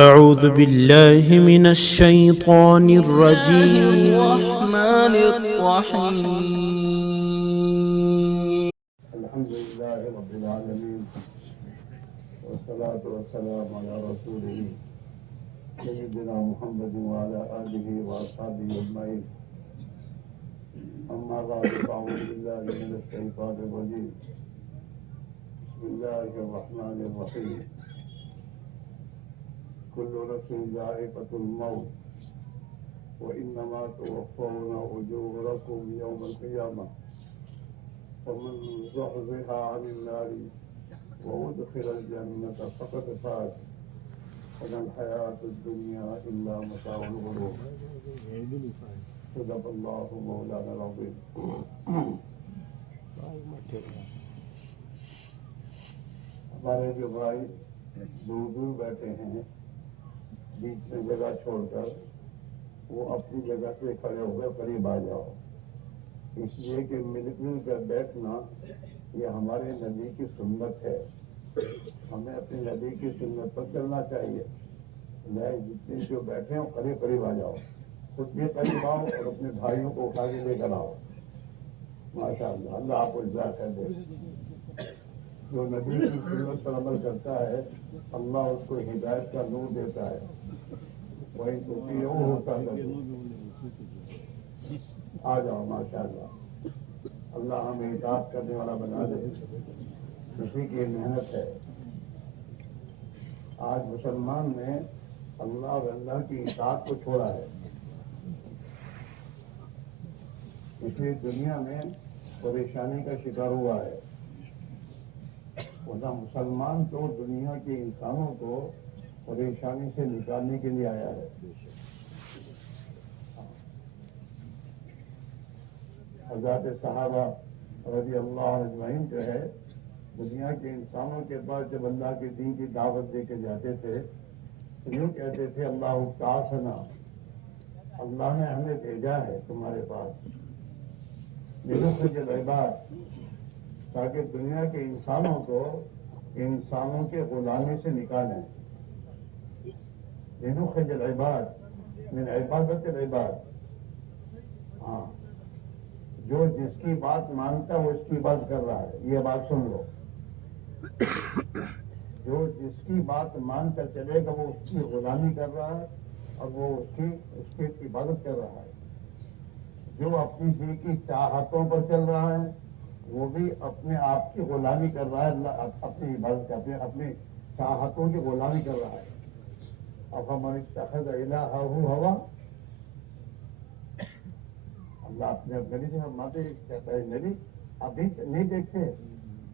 أعوذ بالله من الشيطان الرجيم. الرحمن الرحيم. الحمد لله رب العالمين والصلاة والسلام على رسوله سيدنا محمد وعلى آله وأصحابه أجمعين. أما بعد فأعوذ بالله من الشيطان الرجيم. بسم الله الرحمن الرحيم. كل نفس ذائقة الموت وإنما توفون أجوركم يوم القيامة فمن زحزح عن النار وأدخل الجنة فقد فاز وما الحياة الدنيا إلا متاع الغرور. صدق الله مولانا العظيم. ہمارے جو بھائی دور دور بیٹھے ہیں بیچ میں جگہ چھوڑ کر وہ اپنی جگہ سے کھڑے ہو کر قریب آ جاؤ، اس لیے کہ مل کر بیٹھنا یہ ہمارے نبی کی سنت ہے. ہمیں اپنی نبی کی سنت پر چلنا چاہیے. جتنے جو بیٹھے ہوں قریب قریب آ جاؤ، خود بھی قریب آؤ اور اپنے بھائیوں کو اٹھا کے لے کر آؤ. ماشاء اللہ، اللہ آپ کو اجزا کر دے. جو نبی کی سنت پر عمل کرتا ہے اللہ اس کو ہدایت کا نور دیتا ہے. وہی تو وہ ہوتا ہے. آ جاؤ ماشاء اللہ. اللہ ہمیں اطاعت کرنے والا بنا دے. کسی کی محنت ہے. آج مسلمان نے اللہ اور اللہ کی اطاعت کو چھوڑا ہے، اس لیے دنیا میں پریشانی کا شکار ہوا ہے. ورنہ مسلمان تو دنیا کے انسانوں کو پریشانی سے نکالنے کے لیے آیا ہے. حضرات صحابہ رضی اللہ اجمعین جو ہے دنیا کے انسانوں کے پاس جب اللہ کے دین کی دعوت دے کے جاتے تھے تو یوں کہتے تھے اللہ تعاصنا، اللہ نے ہمیں بھیجا ہے تمہارے پاس لنخرج العباد، تاکہ دنیا کے انسانوں کو انسانوں کے غلامی سے نکالیں. لنخرج العباد من عبادت العباد. ہاں، جو جس کی بات مانتا ہے وہ اس کی بات کر رہا ہے. یہ بات سن لو، جو جس کی بات مان کر چلے گا وہ اس کی غلامی کر رہا ہے اور وہ اس کی عبادت کر رہا ہے. جو اپنی دل کی چاہتوں پر چل رہا ہے وہ بھی اپنے آپ کی غلامی کر رہا ہے. اللہ اپنی عبادت کرتے اپنی چاہتوں کی غلامی کر رہا ہے. افمن اتخذ الہہ ہوا، اللہ اپنے نبی سے فرماتے کہتا ہے نبی ابھی نہیں دیکھتے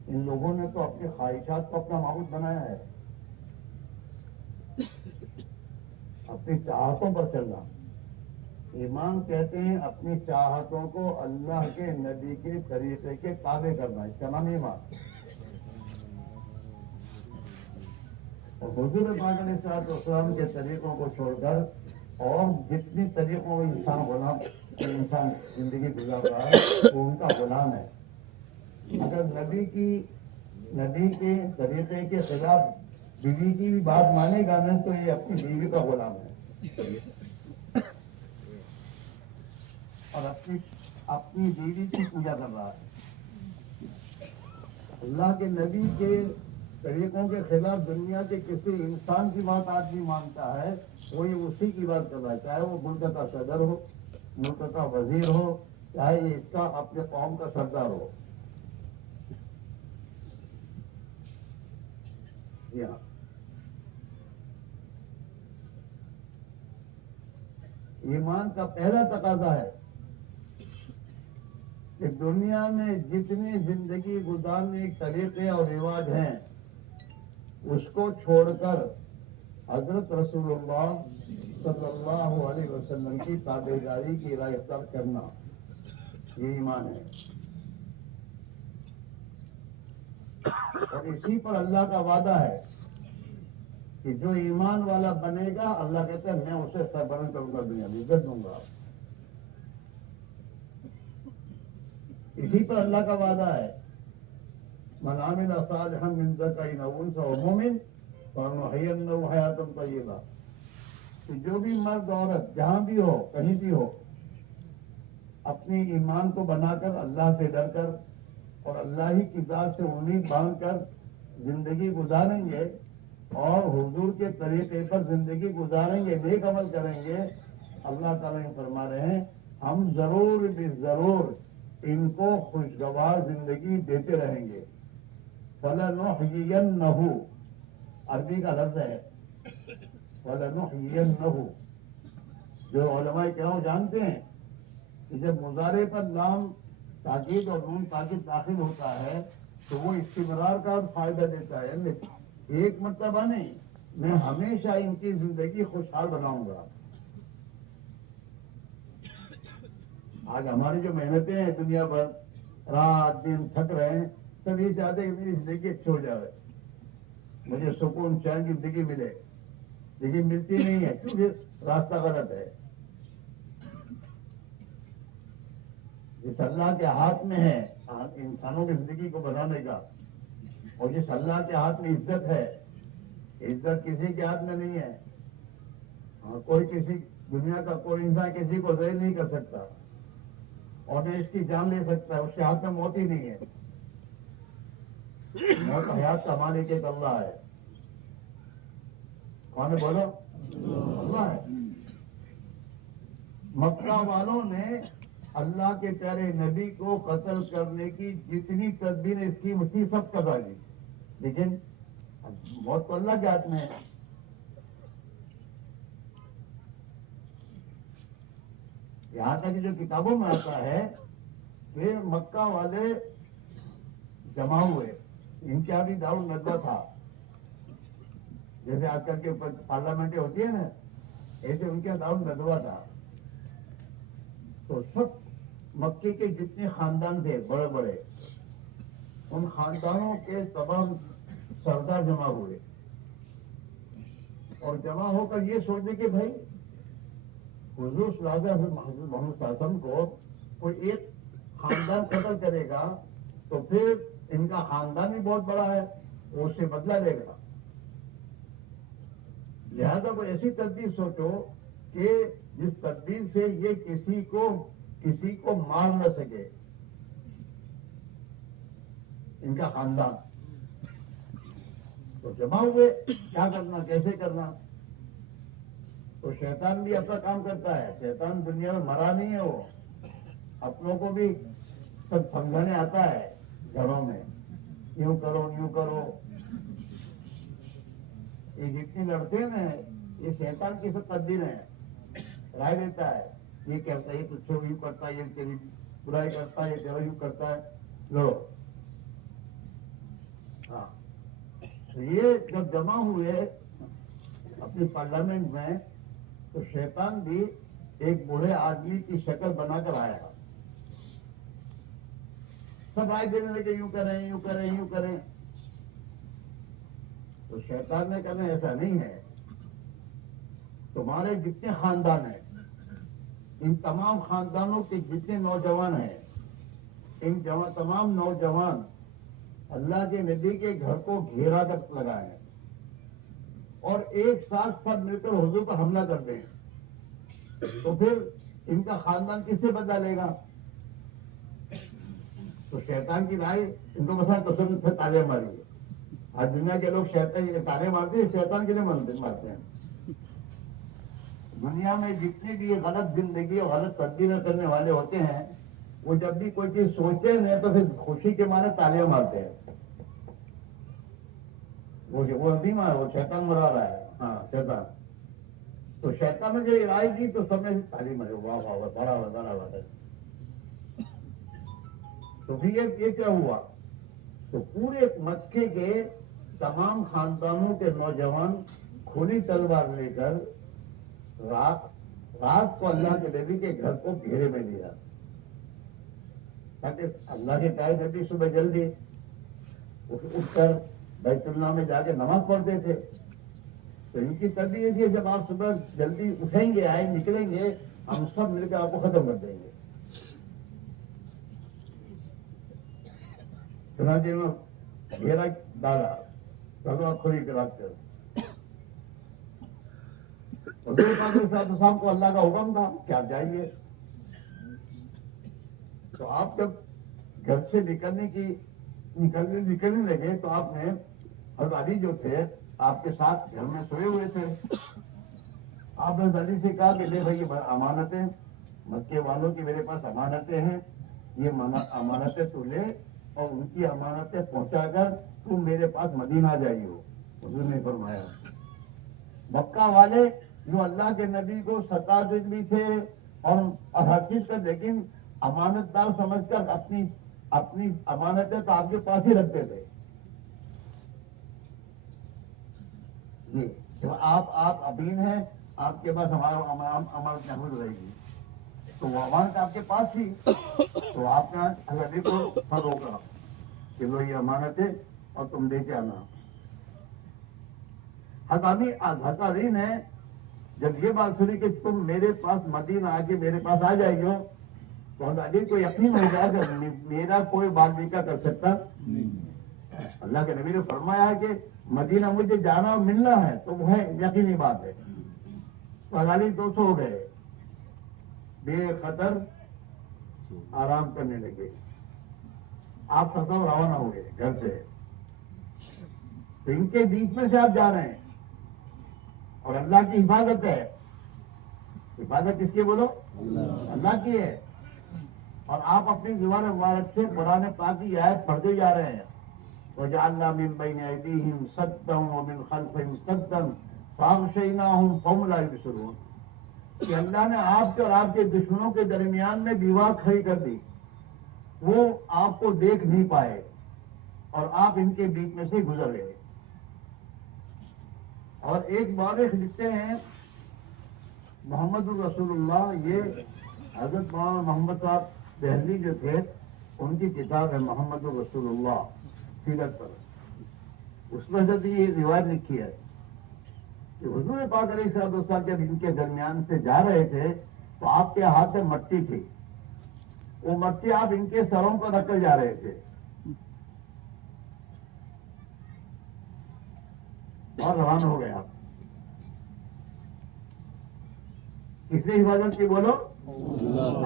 ان لوگوں نے تو اپنی خواہشات کو اپنا معبود بنایا ہے، اپنی چاہتوں پر چلنا. ایمان کہتے ہیں اپنی چاہتوں کو اللہ کے نبی کے طریقے کے تابع کرنا، اس کا نام ایمان. اور حضور پاک علیہ السلام کے طریقوں کو چھوڑ کر اور جتنی طریقوں میں انسان زندگی گزار رہا ہے وہ ان کا غلام ہے. اگر نبی کے طریقے کے خلاف بیوی کی بھی بات مانے گا نہیں تو یہ اپنی بیوی کا غلام ہے اور اپنی بیوی کی پوجا کر رہا ہے. اللہ کے نبی کے طریقوں کے خلاف دنیا کے کسی انسان کی بات آدمی مانتا ہے وہی اسی کی بات کر رہا ہے، چاہے وہ ملک کا صدر ہو، ملک کا وزیر ہو، چاہے یہ اس کا اپنے قوم کا سردار ہو. جی ہاں، ایمان کا پہلا تقاضا ہے کہ دنیا میں جتنی زندگی گزارنے کے طریقے اور رواج ہیں اس کو چھوڑ کر حضرت رسول اللہ صلی اللہ علیہ وسلم کی تابعداری کی راہ اختیار کرنا، یہ ایمان ہے. اور اسی پر اللہ کا وعدہ ہے کہ جو ایمان والا بنے گا اللہ کہتا ہے میں اسے سربلند کروں گا، دنیا میں عزت دوں گا. اسی پر اللہ کا وعدہ ہے من عمل صالحا من ذکر او انثى وهو مؤمن فَلَنُحْيِيَنَّهُ حَيَاةً طَيِّبَةً کہ جو بھی مرد عورت جہاں بھی ہو کہیں بھی ہو اپنی ایمان کو بنا کر اللہ سے ڈر کر اور اللہ ہی کی ذات سے امید باندھ کر زندگی گزاریں گے اور حضور کے طریقے پر زندگی گزاریں گے، نیک عمل کریں گے، اللہ تعالیٰ یہ فرما رہے ہیں ہم ضرور بھی ضرور ان کو خوشگوار زندگی دیتے رہیں گے۔ فَلَنُحْيِيَنَّهُ عربی کا لفظ ہے فَلَنُحْيِيَنَّهُ، جو علماء کرام جانتے ہیں کہ جب مضارع پر لام تاکید اور نون تاکید داخل ہوتا ہے تو وہ استمرار کا فائدہ دیتا ہے، لیکن ایک مرتبہ نہیں، میں ہمیشہ ان کی زندگی خوشحال بناؤں گا۔ آج ہماری جو محنتیں ہیں دنیا بھر رات دن تھک رہے ہیں، سب یہ چاہتے ہیں کہ میری زندگی اچھی ہو جائے، مجھے سکون چین کی زندگی ملے، لیکن ملتی نہیں ہے کیونکہ راستہ غلط ہے۔ جس اللہ کے ہاتھ میں ہے انسانوں کی زندگی کو بنانے کا، اور جس اللہ کے ہاتھ میں عزت ہے، عزت کسی کے ہاتھ میں نہیں ہے۔ کوئی کسی دنیا کا کوئی انسان کسی کو ذلیل نہیں کر سکتا اور نہ اس کی جان لے سکتا ہے، اس کے ہاتھ میں موت ہی نہیں ہے۔ موت حیات کا مالک ایک اللہ ہے۔ کون ہے بولو؟ اللہ ہے۔ مکہ والوں نے اللہ کے پیارے نبی کو قتل کرنے کی جتنی تدبیر اس کی اسی سب کرا لی، لیکن موت تو اللہ کے ہاتھ میں ہے۔ یہاں تک کہ جو کتابوں میں آتا ہے کہ مکہ والے جمع ہوئے، ان کے ابھی دار الندوہ تھا، جیسے آج کل کے پارلیمنٹیں ہوتی ہیں نا، ایسے ان کے دار الندوہ تھا۔ تو سب مکے کے جتنے خاندان تھے بڑے بڑے، ان خاندانوں کے تمام سردار جمع ہوئے اور جمع ہو کر یہ سوچے کہ بھائی حضور صلی اللہ علیہ وسلم کو کوئی ایک خاندان قتل کرے گا تو پھر ان کا خاندان بھی بہت بڑا ہے، وہ اس سے بدلہ لے گا، لہذا کوئی ایسی تدبیر سوچو کہ جس تدبیر سے یہ کسی کو مار نہ سکے، ان کا خاندان۔ تو جمع ہوئے، کیا کرنا، کیسے کرنا؟ تو شیطان بھی اپنا کام کرتا ہے، شیطان دنیا میں مرا نہیں ہے، وہ اپنوں کو بھی سب سمجھانے آتا ہے گھروں میں، یوں کرو یوں کرو۔ یہ جتنی لڑتے ہیں نا، یہ شیطان کی سب تدبیر ہیں، رائے دیتا ہے، یہ کہتا ہے یہ تجھ سے یوں کرتا ہے، یہ تیری برائی کرتا ہے، یہ تیرا یوں کرتا ہے، لڑو۔ ہاں، تو یہ جب جمع ہوئے اپنی پارلیمنٹ میں تو شیطان بھی ایک بوڑھے آدمی کی شکل بنا کر آیا، سب رائے دینے لگے یوں کریں یوں کریں یوں کریں۔ تو شیطان نے کہا ایسا نہیں ہے، تمہارے جتنے خاندان ہیں، ان تمام خاندانوں کے جتنے نوجوان ہیں، ان تمام نوجوان اللہ کے نبی کے گھر کو گھیرا کر لگائے اور ایک ساتھ سب مل کر حضور پر حملہ کر دیں، تو پھر ان کا خاندان کس سے بدلہ لے گا؟ تو شیطان کی رائے ان کو بس تصور سے تالے ماری ہے۔ آج دنیا کے لوگ شیطان تالے مارتے ہیں، شیطان کے لیے مارتے ہیں۔ دنیا میں جتنے بھی غلط زندگی اور غلط تدبیریں کرنے والے ہوتے ہیں، وہ جب بھی کوئی چیز سوچتے ہیں تو پھر خوشی کے مارے تالیاں مارتے ہیں۔ وہ نہیں مار، وہ شیطان مرا رہا ہے، ہاں شیطان۔ تو شیطان نے جو رائے دی تو سب نے تالی ماری، واہ واہ واہ، بڑا ہوا بڑا ہوا۔ تو پھر یہ کیا ہوا؟ تو پورے مکے کے تمام خاندانوں کے نوجوان کھلی تلوار لے کر رات کو اللہ کے نبی کے گھر کو گھیرے میں لیا، تاکہ اللہ کے پیارے نبی صبح جلدی اٹھ کر بیت اللہ میں جا کے نماز پڑھتے تھے۔ تو ان کی تدبیر یہ تھی جب آپ صبح جلدی اٹھیں گے، آئے نکلیں گے، ہم سب مل کر آپ کو ختم کر دیں گے۔ چنانچہ میں گھیرا ڈالا، چلو آپ کھلی رات کر، حضور پاک علیہ السلام کو اللہ کا حکم تھا کہ آپ جائیے. تو آپ جب گھر سے نکلنے لگے تو آپ نے حضرت علی جو تھے آپ کے ساتھ گھر میں سوئے ہوئے تھے. آپ نے حضرت علی سے کہا کہ دیکھو یہ امانتیں مکے والوں کی میرے پاس امانتیں ہیں, یہ امانتیں تو لے اور ان کی امانتیں پہنچا کر تم میرے پاس مدینہ آ جائی ہو. حضور نے فرمایا مکہ والے جو اللہ کے نبی کو ستاتے بھی تھے اور ہر چیز کا, لیکن امانت دار سمجھ کر اپنی امانتیں تو آپ کے پاس ہی رکھتے تھے. جی آپ امین ہیں, آپ کے پاس ہمارا امانت محفوظ رہے گی. تو وہ امانت آپ کے پاس تھی تو آپ نے حضرت کو پھر روکا کہ وہ یہ امانت ہے اور تم لے کے آنا. حضرت علی نے جب یہ بات سنی کہ تم میرے پاس مدینہ آ کے میرے پاس آ جائے گی تو حضرت علی کو یقین ہو گیا کہ میرا کوئی بات نہیں کر سکتا. اللہ کے نبی نے فرمایا کہ مدینہ مجھے جانا اور ملنا ہے تو وہ ہے یقینی بات ہے. تو حضرت علی تو سو گئے, بے خطر آرام کرنے لگے. آپ سب روانہ ہوئے گھر سے, تو ان کے بیچ میں سے آپ جا رہے ہیں اور اللہ کی حفاظت ہے. حفاظت کس کی بولو؟ اللہ کی ہے. اور آپ اپنی زبان مبارک سے قرآن پاک کی آیت پڑھتے جا رہے ہیں. وَجَعَلْنَا مِن بَيْنِ أَيْدِيهِمْ سَدًّا وَمِنْ خَلْفِهِمْ سَدًّا فَأَغْشَيْنَاهُمْ فَهُمْ لَا يُبْصِرُونَ. کہ اللہ نے آپ کے اور آپ کے دشمنوں کے درمیان میں دیوار کھڑی کر دی, وہ آپ کو دیکھ نہیں پائے اور آپ ان کے بیچ میں سے گزر گئے. اور ایک مورخ لکھتے ہیں محمد الرسول اللہ, یہ حضرت مولانا محمد صاحب دہلوی جو تھے ان کی کتاب ہے محمد الرسول اللہ سیرت پر. اس میں حضرت یہ روایت لکھی ہے کہ حضور پاک علیہ السلام جب ان کے درمیان سے جا رہے تھے تو آپ کے ہاتھ میں مٹی تھی, وہ مٹی آپ ان کے سروں پر رکھ کر جا رہے تھے اور روانہ ہو گئے. آپ کس نے حفاظت کی بولو؟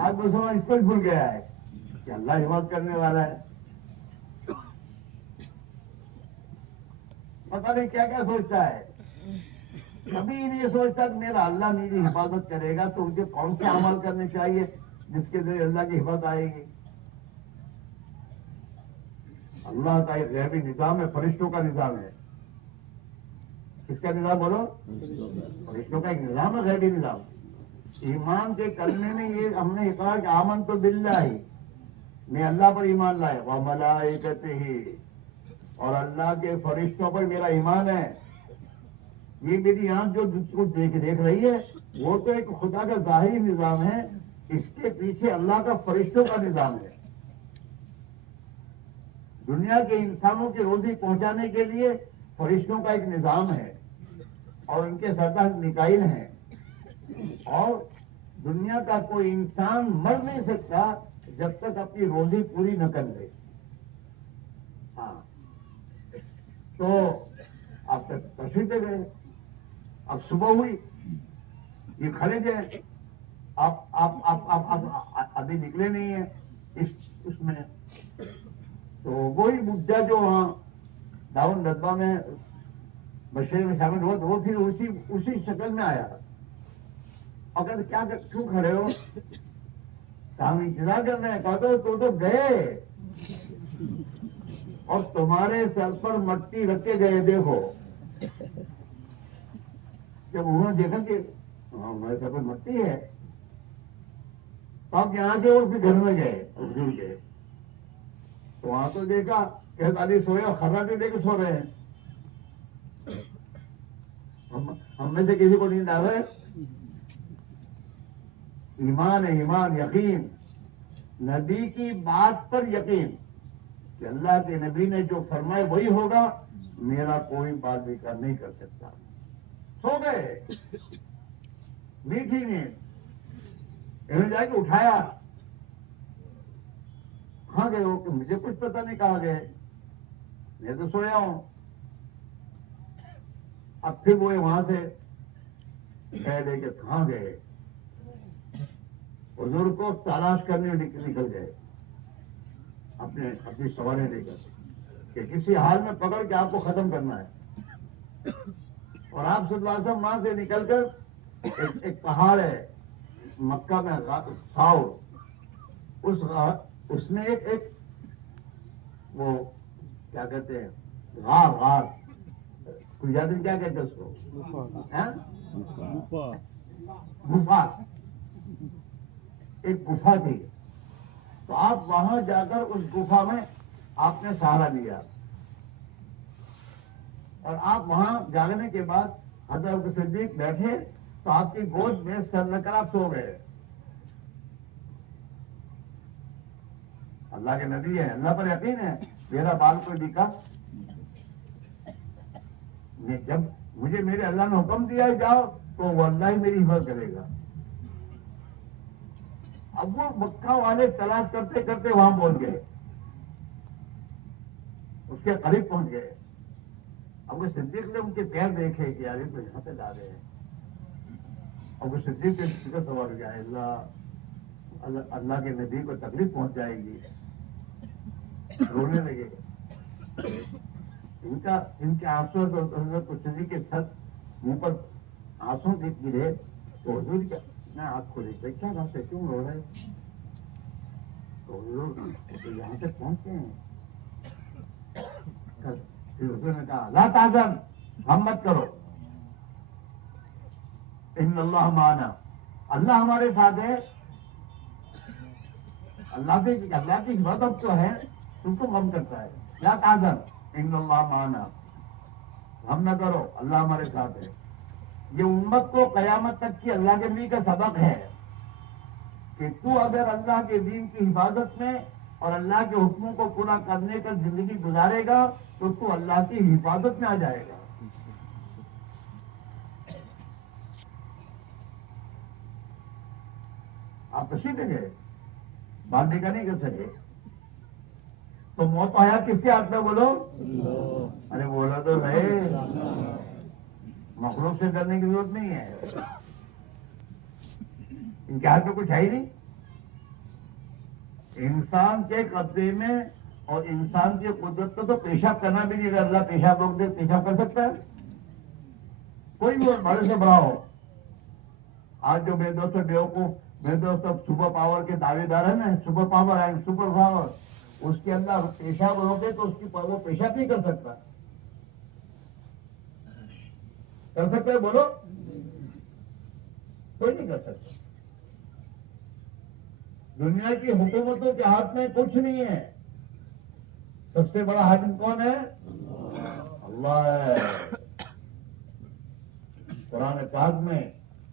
آج مسلمان اس کو ہی بھول گیا ہے کہ اللہ حفاظت کرنے والا ہے. پتہ نہیں کیا کیا سوچتا ہے, کبھی نہیں سوچتا کہ میرا اللہ میری حفاظت کرے گا تو مجھے کون سے عمل کرنے چاہیے جس کے ذریعے اللہ کی حفاظت آئے گی. اللہ کا ایک غیبی نظام ہے, فرشتوں کا نظام ہے. کس کا نظام بولو؟ فرشتوں کا ایک نظام ہے, غیبی نظام. ایمان کے کلمے میں یہ ہم نے کہا کہ آمنت باللہ, میں اللہ پر ایمان لائے, وملائکتہ, اور اللہ کے فرشتوں پر میرا ایمان ہے. یہ میری آنکھ جو کچھ دیکھ رہی ہے وہ تو ایک خدا کا ظاہری نظام ہے, اس کے پیچھے اللہ کا فرشتوں کا نظام ہے. دنیا کے انسانوں کی روزی پہنچانے کے لیے فرشتوں کا ایک نظام ہے اور ان کے سردار میکائیل ہیں. اور دنیا کا کوئی انسان مر نہیں سکتا جب تک اپنی روزی پوری نہ کر لے. ہاں, تو آپ تشریف دے گئے. اب صبح ہوئی, یہ کھڑے تھے, آپ ابھی نکلے نہیں ہیں اس میں. تو وہی مدعا جو وہاں داؤن ندبہ میں بشیر میں شامل ہوا, تو وہ پھر اسی شکل میں آیا اور کہتے کیا کیوں کھڑے ہو؟ ہم انتظار کر رہے ہیں. کہا تو گئے اور تمہارے سر پر مٹی رکھ کے گئے. دیکھو, جب انہوں نے دیکھا کہ ہمارے سر پر مٹی ہے تو آپ یہاں سے اور پھر گھر میں گئے, حضور گئے تو وہاں تو دیکھا کہ علی سویا, خرا کے لے کے سو رہے ہیں. ہم میں سے کسی کو نیند آ رہا ہے؟ ایمان ہے, ایمان, یقین, نبی کی بات پر یقین کہ اللہ کے نبی نے جو فرمائے وہی ہوگا, میرا کوئی بات بھی نہیں کر سکتا. سو گئے, میٹھی نیند. انہوں نے جا کے اٹھایا, کہاں گئے ہو؟ کہ مجھے کچھ پتہ نہیں کہاں گئے, میں تو سویا ہوں. اب پھر وہ وہاں سے لے کے کہاں گئے؟ حضور کو تلاش کرنے نکل گئے اپنی سواریں لے کر کہ کسی حال میں پکڑ کے آپ کو ختم کرنا ہے. اور آپ صلی اللہ علیہ وسلم وہاں سے نکل کر ایک پہاڑ ہے مکہ میں ساؤ، اس میں ایک وہ کیا کہتے ہیں غار گجراتی کیا کہتے ہیں اس کو؟ گفا. ایک گفا تھی. تو آپ وہاں جا کر اس گفا میں آپ نے سہارا لیا اور آپ وہاں جاگنے کے بعد حضرت صدیق بیٹھے تو آپ کی گود میں سر رکھ کر آپ سو گئے. اللہ کے نبی ہے، اللہ پر یقین ہے، میرا بال کوئی دکھا. جب مجھے میرے اللہ نے حکم دیا ہے جاؤ تو وہ اللہ ہی میری حفاظت کرے گا. اب وہ مکہ والے تلاش کرتے کرتے وہاں پہنچ گئے، اس کے قریب پہنچ گئے. اب وہ صدیق نے ان کے پیر دیکھے کہ یار یہ تو یہاں پہ لا رہے ہیں. اب وہ صدیق کے فکر سوال ہو گیا اللہ کے نبی کو تکلیف پہنچ جائے گی. رونے لگے. ان کے آنسو صدیق کے سر منہ پر آنسو گرے تو حضور کیا میں آنکھ کھولی کیا بات ہے، کیوں رو رہے؟ تو حضور یہاں سے پہنچے ہیں. پھر حضور نے کہا لا تحزن، غم مت کرو، ان اللہ معنا، اللہ ہمارے ساتھ ہے. اللہ کی حفاظت تو ہے، تم کو غم کرتا ہے. لا تحزن ان اللہ معنا، غم نہ کرو، اللہ ہمارے ساتھ ہے. یہ امت کو قیامت تک کی اللہ کے نبی کا سبق ہے کہ تو اگر اللہ کے دین کی حفاظت میں اور اللہ کے حکموں کو پورا کرنے کا زندگی گزارے گا تو اللہ کی حفاظت میں آ جائے گا. آپ تشریف لے گئے، بات کا نہیں کر سکے تو موت آیا کس کے ہاتھ میں؟ بولو. ارے بولا تو نہیں، مخلوق سے ڈرنے کی ضرورت نہیں ہے، ان کے ہاتھ میں کچھ ہے ہی نہیں. انسان کے قبضے میں اور انسان کی قدرت کو تو پیشاب کرنا بھی نہیں. اگر اللہ پیشاب روک دے پیشاب کر سکتا ہے کوئی بھی بڑے سے بڑا ہو. آج جو میرے دوست بیوقوف میرے دوست سپر پاور کے دعوے دار ہے نا، سپر پاور ہے، سپر پاور، اس کے اندر پیشاب روکے تو اس کی وہ پیشاب نہیں کر سکتا. کر سکتا ہے؟ بولو. کوئی نہیں کر سکتا. دنیا کی حکومتوں کے ہاتھ میں کچھ نہیں ہے. سب سے بڑا حاکم کون ہے؟ اللہ ہے. قرآن پاک میں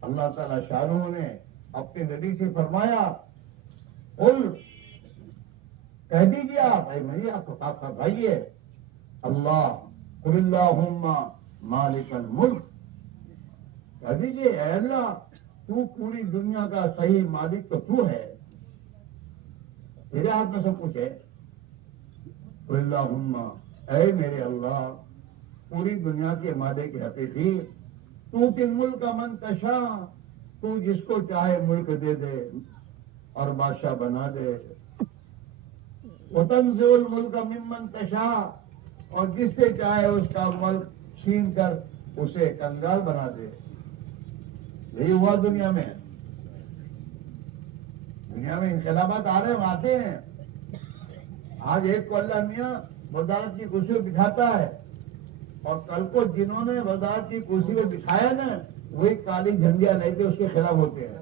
اللہ تعالی شاہ نے اپنے نبی سے فرمایا قل، کہہ دیجیے آپ، نہیں آپ کو صاف فرمائیے، اللہ قل اللہم مالک الملک، کہہ دیجیے اے اللہ تو پوری دنیا کا صحیح مالک تو ہے، تیرے ہاتھ میں سب کچھ ہے. قل اللہم، اے میرے اللہ پوری دنیا کے مالک حقیقی، تو تل ملک من تشاء، تو جس کو چاہے ملک دے دے اور بادشاہ بنا دے. وتنزع الملک ممن تشاء، اور جس سے چاہے اس کا ملک چھین کر اسے کنگال بنا دے. یہی ہوا دنیا میں. دنیا میں انقلابات آ رہے ہیں، آتے ہیں. آج ایک کو اللہ میاں وزارت کی کرسی پہ بٹھاتا ہے اور کل کو جنہوں نے وزارت کی کرسی پہ بٹھایا نا وہی کالی جھنڈیاں لے کے اس کے خلاف ہوتے ہیں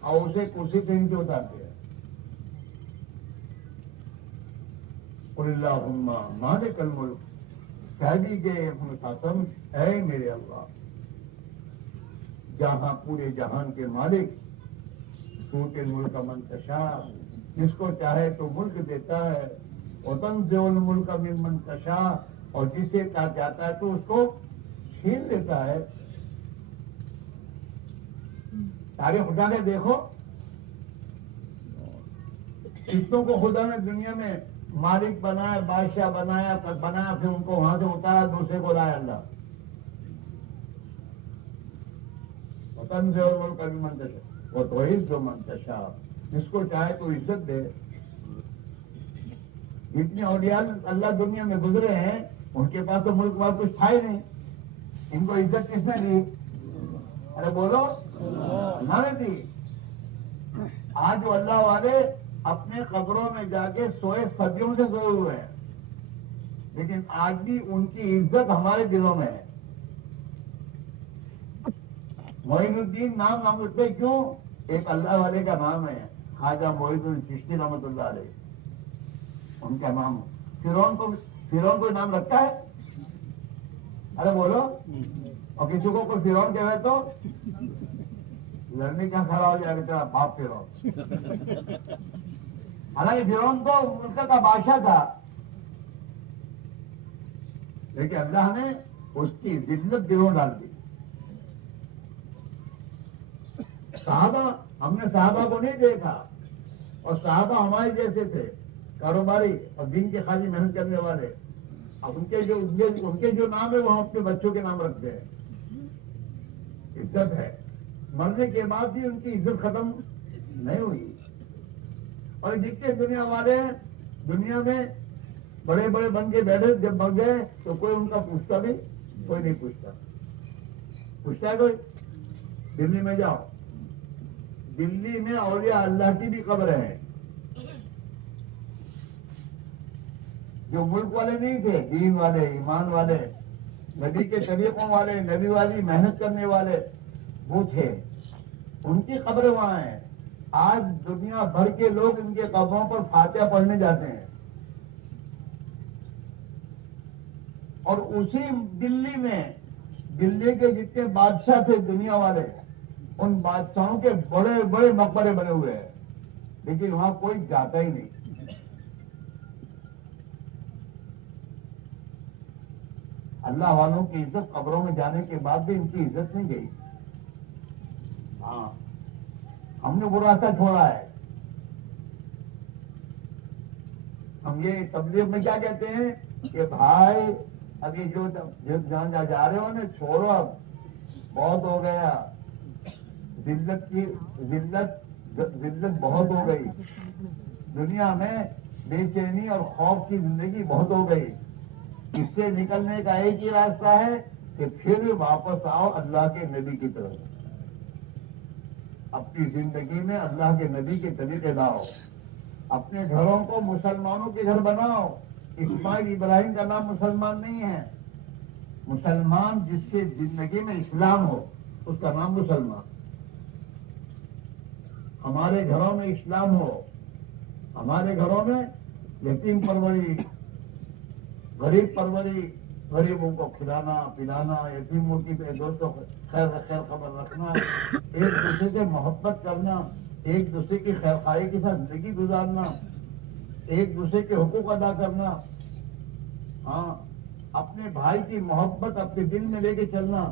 اور اسے کرسی سے نیچے اتارتے ہیں. قل اللہم مالک الملک، کہہ دیجیے قسم اے میرے اللہ جہاں پورے جہان کے مالک، تؤتی الملک من تشاء، جس کو چاہے تو ملک دیتا ہے، وتنزع الملک ممن تشاء، اور جس سے چاہتا ہے تو اس کو چھین لیتا ہے. تاریخ اٹھا کے دیکھو کتنوں کو خدا نے دنیا میں مالک بنایا، بادشاہ بنایا، پھر ان کو وہاں سے اتارا، دوسرے کو لایا اللہ. وتنزع الملك ممن تشاء وتعز من تشاء، جس کو چاہے تو عزت دے. جتنے اولیاء اللہ دنیا میں گزرے ہیں ان کے پاس تو ملک وال کچھ تھا ہی نہیں. ان کو عزت کس نے دی؟ ارے بولو، اللہ نے دی. آج وہ اللہ والے اپنے قبروں میں جا کے سوئے صدیوں سے سوئے ہوئے ہیں، لیکن آج بھی ان کی عزت ہمارے دلوں میں ہے. معین الدین نام اٹھتے کیوں؟ ایک اللہ والے کا نام ہے، خواجہ معین الدین چشتی رحمۃ اللہ علیہ، ان کا نام. فرعون کو نام رکھتا ہے؟ ارے بولو. اور کسی کو کوئی فرعون کہے تو لڑنے کا کھڑا ہو جائے گا تیرا باپ فرعون. حالانکہ فرعون تو ملک کا بادشاہ تھا، لیکن اللہ نے اس کی ذلت دلوں ڈال دی. صحابہ، ہم نے صحابہ کو نہیں دیکھا، اور صحابہ ہمارے جیسے تھے، کاروباری اور دین کے خالی محنت کرنے والے. اب ان کے جو نام ہے وہ ہم اپنے بچوں کے نام رکھتے ہیں. عزت ہے، مرنے کے بعد بھی ان کی عزت ختم نہیں ہوئی. اور جتنے دنیا والے دنیا میں بڑے بڑے بن کے بیٹھے، جب مر گئے تو کوئی ان کا پوچھتا بھی کوئی نہیں پوچھتا. پوچھتا ہے کوئی؟ دلی میں جاؤ، دلی میں اولیاء اللہ کی بھی قبر ہے. جو ملک والے نہیں تھے، دین والے، ایمان والے، نبی کے طریقوں والے، نبی والی محنت کرنے والے، وہ تھے. ان کی قبریں وہاں ہیں. آج دنیا بھر کے لوگ ان کے قبروں پر فاتحہ پڑھنے جاتے ہیں. اور اسی دلی میں دلی کے جتنے بادشاہ تھے دنیا والے، ان بادشاہوں کے بڑے بڑے مقبرے بنے ہوئے ہیں، لیکن وہاں کوئی جاتا ہی نہیں. اللہ والوں کی عزت قبروں میں جانے کے بعد بھی ان کی عزت نہیں گئی. ہاں، ہم نے وہ راستہ چھوڑا ہے. ہم یہ تبلیغ میں کیا کہتے ہیں کہ بھائی ابھی جو جہاں جا رہے ہو نا، چھوڑو، اب بہت ہو گیا. ذلت بہت ہو گئی. دنیا میں بے چینی اور خوف کی زندگی بہت ہو گئی. اس سے نکلنے کا ایک ہی راستہ ہے کہ پھر واپس آؤ اللہ کے نبی کی طرف. اپنی زندگی میں اللہ کے نبی کے طریقے لاؤ. اپنے گھروں کو مسلمانوں کے گھر بناؤ. اسماعیل ابراہیم کا نام مسلمان نہیں ہے. مسلمان جس کے زندگی میں اسلام ہو اس کا نام مسلمان. ہمارے گھروں میں اسلام ہو، ہمارے گھروں میں یتیم پروری، غریب پروری، غریبوں کو کھلانا پلانا، یتیموں کی دوستوں خیر خبر رکھنا، ایک دوسرے سے محبت کرنا، ایک دوسرے کی خیر خواہی کے ساتھ زندگی گزارنا، ایک دوسرے کے حقوق ادا کرنا. ہاں، اپنے بھائی کی محبت اپنے دل میں لے کے چلنا،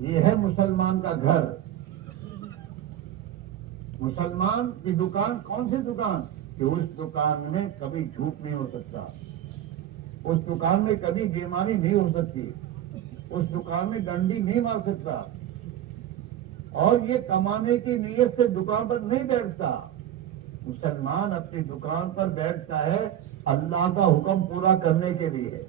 یہ ہے مسلمان کا گھر. مسلمان کی دکان کون سی دکان؟ کہ اس دکان میں کبھی جھوٹ نہیں ہو سکتا، اس دکان میں کبھی بیماری نہیں ہو سکتی، اس دکان میں ڈنڈی نہیں مار سکتا، اور یہ کمانے کی نیت سے دکان پر نہیں بیٹھتا. مسلمان اپنی دکان پر بیٹھتا ہے اللہ کا حکم پورا کرنے کے لیے،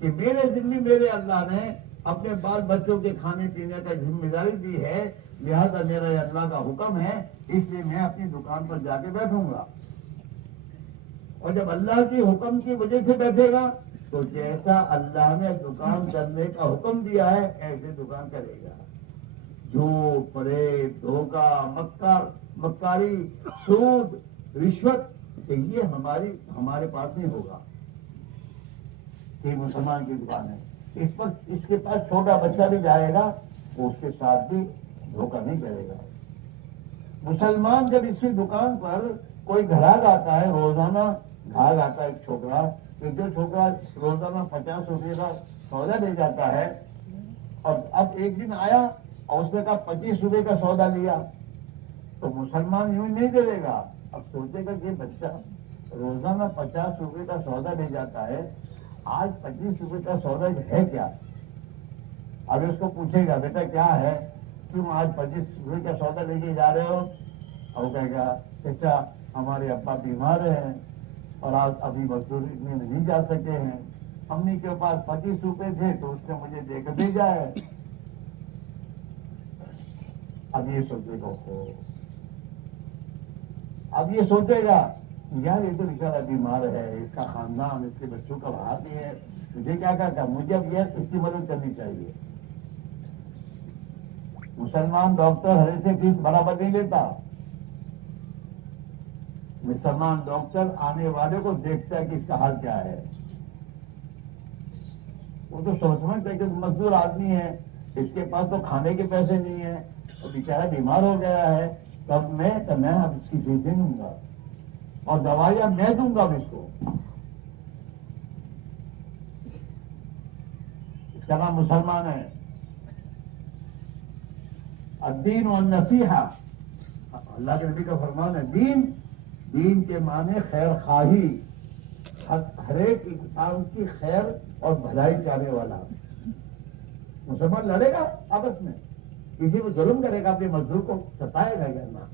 کہ میرے ذمہ میرے اللہ نے اپنے بال بچوں کے کھانے پینے کا ذمہ داری دی ہے، لہذا میرا یہ اللہ کا حکم ہے، اس لیے میں اپنی دکان پر جا کے بیٹھوں گا. اور جب اللہ کی حکم کی وجہ سے بیٹھے گا تو جیسا اللہ نے دکان کرنے کا حکم دیا ہے ایسے دکان کرے گا. جھوٹ، فریب، دھوکہ، مکاری، سود، رشوت، یہ ہمارے پاس نہیں ہوگا. کہ مسلمان کی دکان ہے، اس کے پاس چھوٹا بچہ بھی جائے گا وہ اس کے ساتھ بھی دھوکہ نہیں کرے گا. مسلمان جب اس کی دکان پر کوئی گھراک آتا ہے، روزانہ گھاگ آتا ہے ایک چھوکرا، تو جو چھوکرا روزانہ 50 روپے کا سودا لے جاتا ہے، اور اب ایک دن آیا اور اس نے کہا 25 روپے کا سودا لیا، تو مسلمان یوں نہیں دے گا. اب سوچے گا کہ بچہ روزانہ 50 روپے کا سودا لے جاتا ہے، آج 25 روپے کا سودا ہے کیا؟ ابھی اس کو پوچھے گا بیٹا کیا ہے, کیوں آج 25 روپے کا سودا لے کے جا رہے ہو؟ اور وہ کہے گا چچا ہمارے ابا بیمار ہیں اور آج ابھی مزدوری میں نہیں جا سکے ہیں, امی کے پاس 25 روپے تھے تو اس نے مجھے دے کر بھیجا ہے. اب یہ سوچے گا, اب یہ سوچے گا یار یہ تو بیچارہ بیمار ہے, اس کا خاندان, اس کے بچوں کا بھار بھی ہے, مجھے کیا کرتا, مجھے اب یہ اس کی مدد کرنی چاہیے. مسلمان ڈاکٹر ہر سے فیس برابر نہیں لیتا. مسلمان ڈاکٹر آنے والے کو دیکھتا ہے کہ اس کا حال کیا ہے. وہ تو سمجھتا ہے کہ مزدور آدمی ہے, اس کے پاس تو کھانے کے پیسے نہیں ہیں, تو بیچارہ بیمار ہو گیا ہے, تب میں اب اس کی فیس دے دوں گا اور دوائیاں میں دوں گا اب اس کو. اس کا نام مسلمان ہے. الدین والنصیحہ, اللہ کے نبی کا فرمان ہے, دین کے معنی خیر خواہی, ہر ایک انسان کی خیر اور بھلائی چاہنے والا. مسلمان لڑے گا آپس میں, کسی کو ظلم کرے گا, اپنے مزدور کو ستائے گا یا نہ.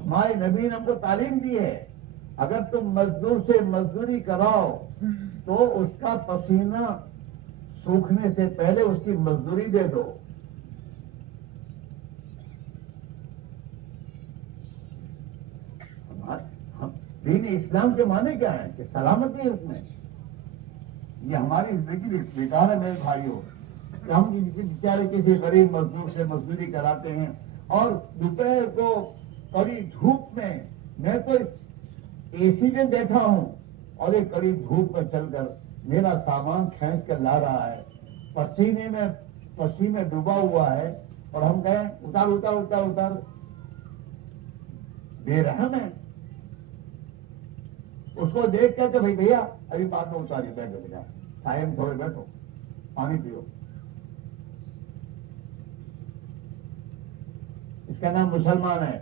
ہمارے نبی نے ہم کو تعلیم دی ہے, اگر تم مزدور سے مزدوری کراؤ تو اس کا پسینہ سوکھنے سے پہلے اس کی مزدوری دے دو. دین اسلام کے معنی کیا ہے کہ سلامتی ہے اس میں. یہ ہماری زندگی بیکار ہے میرے بھائیوں, کہ ہم بیچارے کسی غریب مزدور سے مزدوری کراتے ہیں, اور دوپہر کو کڑی دھوپ میں تو اے سی میں بیٹھا ہوں اور ایک کڑی دھوپ میں چل کر میرا سامان کھینچ کر لا رہا ہے, پسینے ڈوبا ہوا ہے, اور ہم کہیں اتار اتار اتار اتار. بے رحم ہے. اس کو دیکھ کر کہ بھائی بھیا ابھی بعد میں اتاری, بیٹھو بیٹا ٹائم تھوڑے بیٹھو, پانی پیو. اس کا نام مسلمان ہے.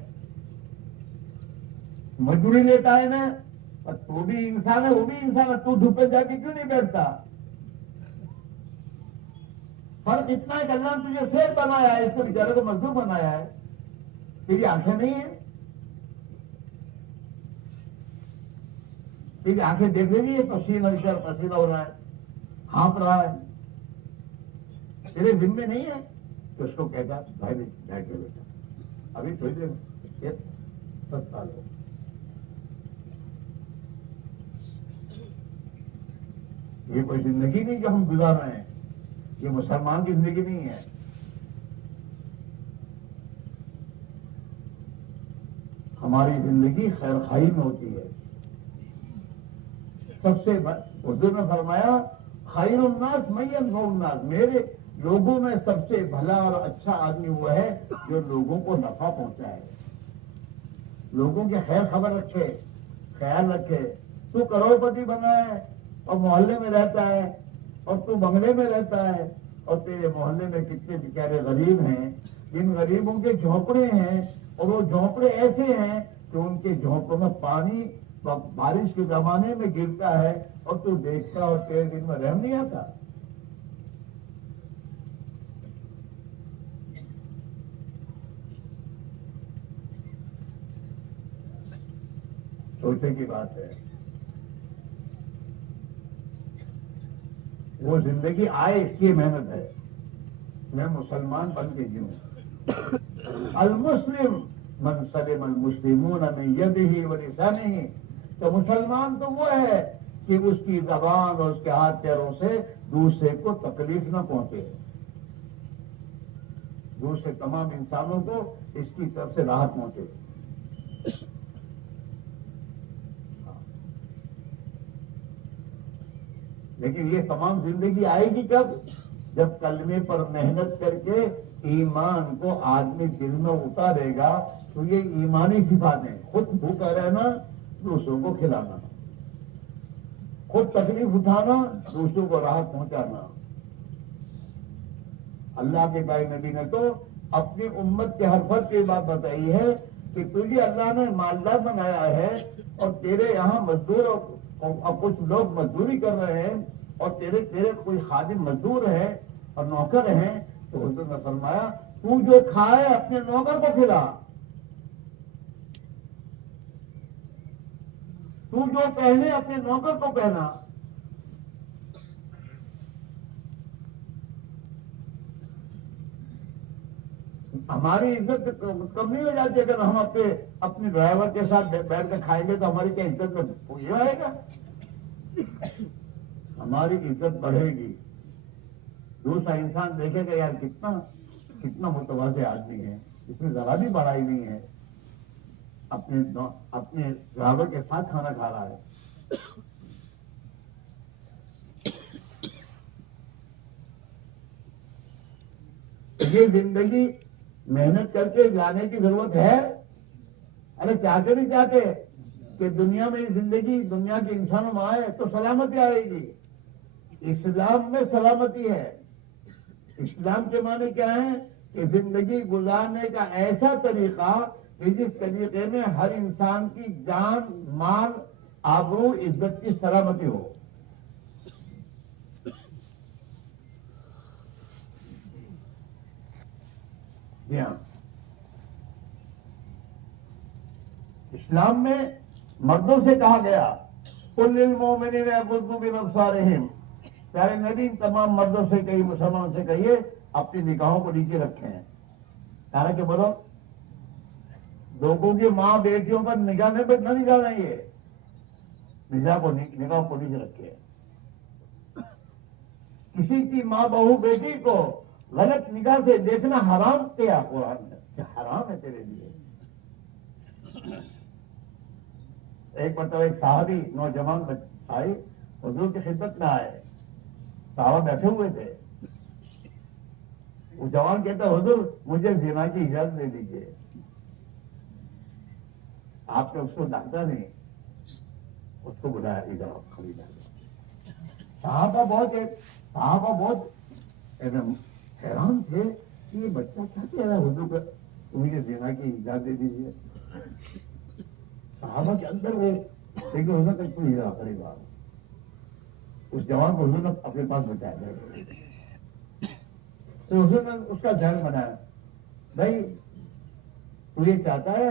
مزدوری لیتا ہے نا, تو بھی انسان ہے وہ بھی انسان ہے, تو دھوپ پہ جا کے کیوں نہیں بیٹھتا؟ فرق اتنا ہے کہ اللہ نے تجھے شیر بنایا ہے, اس کو بیچارے کو مزدور بنایا ہے. تیری آنکھیں نہیں ہیں, تیری آنکھیں دیکھ رہی ہے پسینہ ہو رہا ہے, ہانپ رہا ہے, تیرے ذمے نہیں ہے. تو اس کو کہتا بھائی بیٹھ کے بیٹا, ابھی تھوڑی دیر سستا لو. یہ کوئی زندگی نہیں جو ہم گزار رہے ہیں, یہ مسلمان کی زندگی نہیں ہے. ہماری زندگی خیر خواہی میں ہوتی ہے. سب سے اردو میں فرمایا خیر الناس من ينفع الناس, میرے لوگوں میں سب سے بھلا اور اچھا آدمی وہ ہے جو لوگوں کو نفع پہنچائے, لوگوں کی خیر خبر رکھے, خیال رکھے. تو کروڑ پتی بنا ہے اور محلے میں رہتا ہے, اور تو بنگلے میں رہتا ہے, اور تیرے محلے میں کتنے بیچارے غریب ہیں, جن غریبوں کے جھونپڑے ہیں, اور وہ جھونپڑے ایسے ہیں کہ ان کے جھونپڑوں میں پانی بارش کے زمانے میں گرتا ہے, اور تو دیکھتا اور تیرے دن میں رحم نہیں آتا. سوچنے کی بات ہے. وہ زندگی آئے اس کی محنت ہے. میں مسلمان بن کے جیوں. المسلم من سلم المسلمون من یدہ ولسانہ, تو مسلمان تو وہ ہے کہ اس کی زبان اور اس کے ہاتھ پیروں سے دوسرے کو تکلیف نہ پہنچے, دوسرے تمام انسانوں کو اس کی طرف سے راحت پہنچے. لیکن یہ تمام زندگی آئے گی کب؟ جب کلمے پر محنت کر کے ایمان کو آدمی دل میں اتارے گا. تو یہ ایمانی صفاتیں, خود بھوکا رہنا, دوسروں کو کھلانا, خود تکلیف اٹھانا, دوسروں کو راحت پہنچانا. اللہ کے بھائی نبی نے تو اپنی امت کے ہر فرد کی بات بتائی ہے کہ تجھے اللہ نے مالدار بنایا ہے, اور تیرے یہاں مزدور اور کچھ لوگ مزدوری کر رہے ہیں, اور تیرے کوئی خادم مزدور ہے اور نوکر ہیں، تو حضور نے فرمایا تو جو کھائے اپنے نوکر کو کھلا، تو جو پہنے اپنے نوکر کو پہنا۔ ہماری عزت کم نہیں ہو جاتی اگر ہم اپنے ڈرائیور کے ساتھ بیٹھ کر کھائیں گے تو ہماری کیا عزت میں یہ آئے گا؟ ہماری عزت بڑھے گی، دوسرا انسان دیکھے گا یار کتنا متواضع آدمی ہے، اس میں ذرا بھی بڑائی نہیں ہے، اپنے ڈرائیور کے ساتھ کھانا کھا رہا ہے۔ یہ زندگی محنت کر کے لانے کی ضرورت ہے؟ ارے چاہتے نہیں چاہتے کہ دنیا میں زندگی دنیا کے انسانوں میں آئے تو سلامتی آئے گی؟ اسلام میں سلامتی ہے۔ اسلام کے معنی کیا ہے؟ کہ زندگی گزارنے کا ایسا طریقہ کہ جس طریقے میں ہر انسان کی جان، مال، آبرو، عزت کی سلامتی ہو۔ جی ہاں، اسلام میں مردوں سے کہا گیا قل للمؤمنین یغضوا من ابصارہم، پیارے نبی تمام مردوں سے کہیے، مسلمانوں سے کہیے اپنی نگاہوں کو نیچے رکھیں۔ کہا کہ بولو لوگوں کی ماں بیٹیوں پر نگاہ نہ نگاہ یہ نگاہ کو نیچے رکھے۔ کسی کی ماں بہو بیٹی کو غلط نگاہ سے دیکھنا حرام کیا قرآن نے، حرام ہے تیرے لیے۔ ایک مرتبہ ایک صحابی نوجوان آئے، حضور کی خدمت میں آئے، صحابہ بیٹھے ہوئے تھے، وہ جوان کہتا حضور مجھے زنا کی اجازت دے دیجیے۔ آپ نے اس کو ڈانٹا نہیں، اس کو بلایا اجازت خریدا۔ صحابہ بہت حیران تھے کہ یہ بچہ کیا کہہ رہا ہے حضور کو مجھے زنا کی اجازت دے دیجیے۔ صحابہ کے اندر وہ لیکن حضور کا کوئی اجازت کرے گا، اس جوان کو حضور نے اپنے پاس بچایا۔ تو حضور نے اس کا ذہن بنایا، بھائی تو یہ چاہتا ہے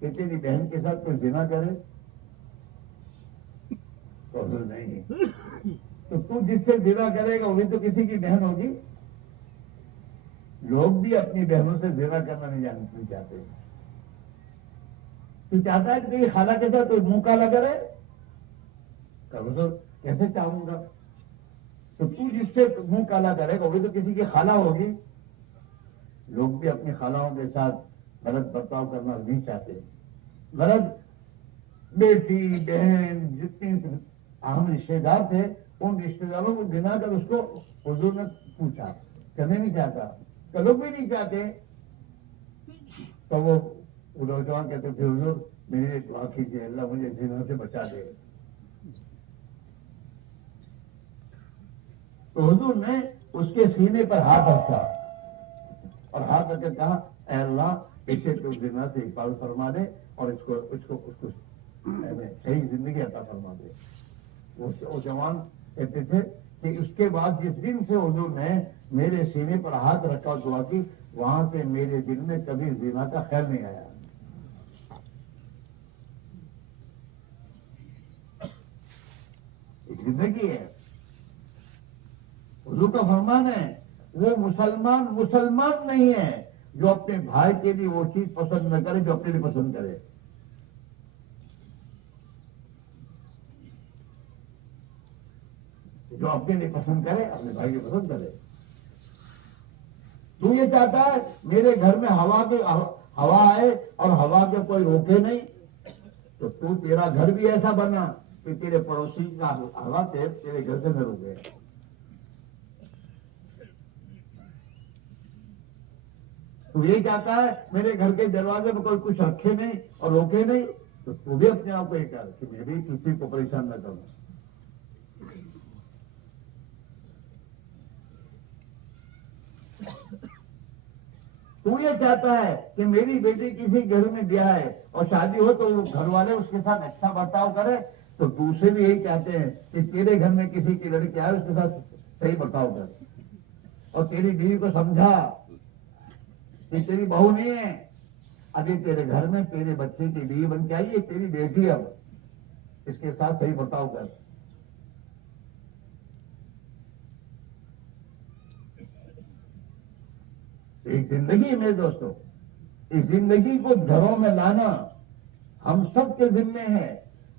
کہ تیری بہن کے ساتھ کوئی زنا کرے؟ تو حضور نہیں، تو جس سے زنا کرے گا وہ بھی تو کسی کی بہن ہوگی۔ لوگ بھی اپنی بہنوں سے زنا کرنا نہیں چاہتے۔ تو چاہتا ہے کہ تیری خالہ کے ساتھ کوئی منہ کالا کرے؟ کہ حضور کیسے چاہوں گا؟ تو جس سے منہ کالا کرے گا وہ بھی تو کسی کی خالہ ہوگی۔ لوگ بھی اپنی خالہوں کے ساتھ غلط برتاؤ کرنا نہیں چاہتے۔ غلط بیٹی، بہن، جتنے اہم رشتے دار تھے ان رشتے داروں کو گنا کر اس کو حضور نے پوچھا، کرنے نہیں چاہتا، کہ لوگ بھی نہیں چاہتے۔ تو وہ نوجوان کہتے تھے حضور میرے لیے دعا کیجیے، اللہ مجھے زنا سے بچا دے۔ تو حضور نے اس کے سینے پر ہاتھ رکھا اور ہاتھ رکھ کے کہا اے اللہ اسے تو زنا سے حفاظت فرما دے اور اس کو صحیح زندگی عطا فرما دے۔ وہ جوان کہتے تھے کہ اس کے بعد جس دن سے حضور نے میرے سینے پر ہاتھ رکھا اور دعا کی، وہاں سے میرے دل میں کبھی زنا کا خیال نہیں آیا۔ ایک زندگی ہے، حضور کا فرمان ہے وہ مسلمان نہیں ہے جو اپنے بھائی کے لیے وہ چیز پسند نہ کرے جو اپنے لیے پسند کرے۔ جو اپنے لیے پسند کرے اپنے بھائی کے پسند کرے۔ تو یہ چاہتا ہے میرے گھر میں ہوا آئے اور ہوا کے کوئی روکے نہیں، تو تیرا گھر بھی ایسا بنا کہ تیرے پڑوسی کا ہوا تیرے گھر سے نہ روکے۔ تو یہ چاہتا ہے میرے گھر کے دروازے میں کوئی کچھ رکھے نہیں اور روکے نہیں، تو بھی اپنے آپ کو یہ کہہ کہ میں بھی کسی کو پریشان نہ کروں۔ تو یہ چاہتا ہے کہ میری بیٹی کسی گھر میں بیاہ ہے اور شادی ہو تو وہ گھر والے اس کے ساتھ اچھا برتاؤ کرے، تو دوسرے بھی یہی چاہتے ہیں کہ تیرے گھر میں کسی کی لڑکی آئے اس کے ساتھ صحیح برتاؤ کر، اور تیری بیوی کو سمجھا کہ تیری بہو نہیں ہے، ابھی تیرے گھر میں تیرے بچے کی بیوی بن کے آئی ہے، تیری بیٹی، اب اس کے ساتھ صحیح برتاؤ کر۔ ایک زندگی ہے میرے دوستوں، اس زندگی کو گھروں میں لانا ہم سب کے ذمے ہے